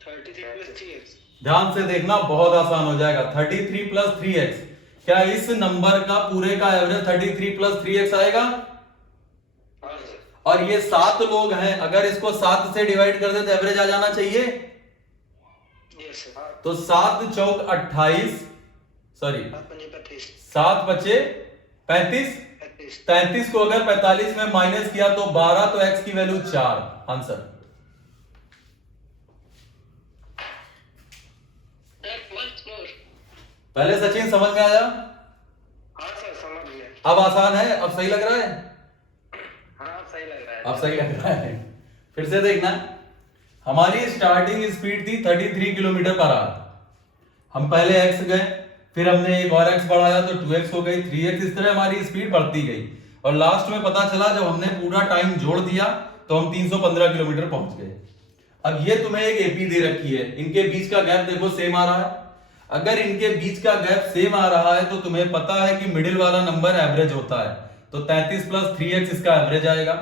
33 + 3x। ध्यान से देखना, बहुत आसान हो जाएगा। 33 + 3x, क्या इस नंबर का पूरे का एवरेज 33 + 3x आएगा? हाँ सर। और ये 7 लोग हैं, अगर इसको 7 से डिवाइड कर दे तो एवरेज आ जाना चाहिए। Yes sir. हाँ। तो 7 चौक 28, सॉरी 7 बचे 35, 33 को अगर 45 में माइनस किया तो 12, तो x की वैल्यू 4, आंसर। पहले सचिन समझ में आया? हाँ सर समझ गया। अब आसान है, अब सही लग रहा है? हाँ अब सही लग रहा है। अब सही लग रहा है। फिर से देखना, हमारी स्टार्टिंग स्पीड थी 33 किलोमीटर पर आवर। हम पहले x गए, फिर हमने एक और x बढ़ाया तो 2x हो गई, 3x, इस तरह हमारी स्पीड बढ़ती गई और लास्ट में पता चला जब हमने पूरा टाइम जोड़ दिया तो हम 315 किलोमीटर पहुंच गए। अब ये तुम्हें एक एपी दे रखी है, इनके बीच का गैप देखो सेम आ रहा है। अगर इनके बीच का गैप सेम आ रहा है तो तुम्हें पता है कि मिडिल वाला नंबर एवरेज होता है, तो 33 + 3x इसका एवरेज आएगा।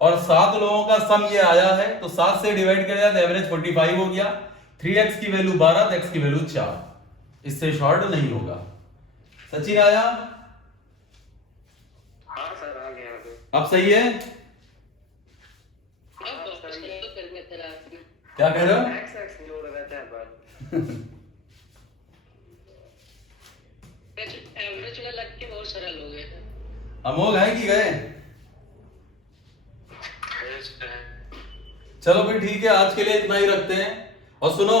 और 7 लोगों का सम ये आया है तो 7 से डिवाइड किया तो एवरेज 45 हो गया। 3x की वैल्यू 12, तो x की वैल्यू 4, इससे शॉर्ट नहीं होगा। सचिन आया? हाँ सर आ गया अभी। अब सही है? क्या कह रहे हो? x जोड़ रहे थे पर एवरेज वाला लग के बहुत सरल हो गया। अमोघ है कि गए? चलो फिर ठीक है, आज के लिए इतना ही रखते हैं। और सुनो,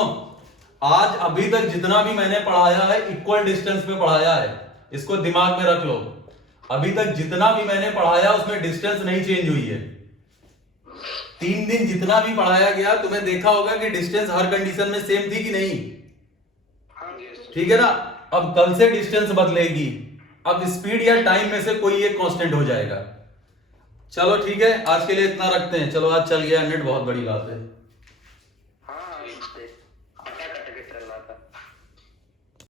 आज अभी तक जितना भी मैंने पढ़ाया है इक्वल डिस्टेंस पे पढ़ाया है, इसको दिमाग में रख लो। अभी तक जितना भी मैंने पढ़ाया उसमें डिस्टेंस नहीं चेंज हुई है। 3 दिन जितना भी पढ़ाया गया तुम्हें देखा होगा कि डिस्टेंस हर कंडीशन में सेम थी कि नहीं? हाँ yes। ठीक है ना? अब कल से डिस्टेंस बदलेगी, अब स्पीड या टाइम में से कोई एक कांस्टेंट हो जाएगा। चलो ठीक है, आज के लिए इतना रखते हैं। चलो आज चल गया नेट, बहुत बड़ी बात है। हाँ कटा कट के चल रहा था।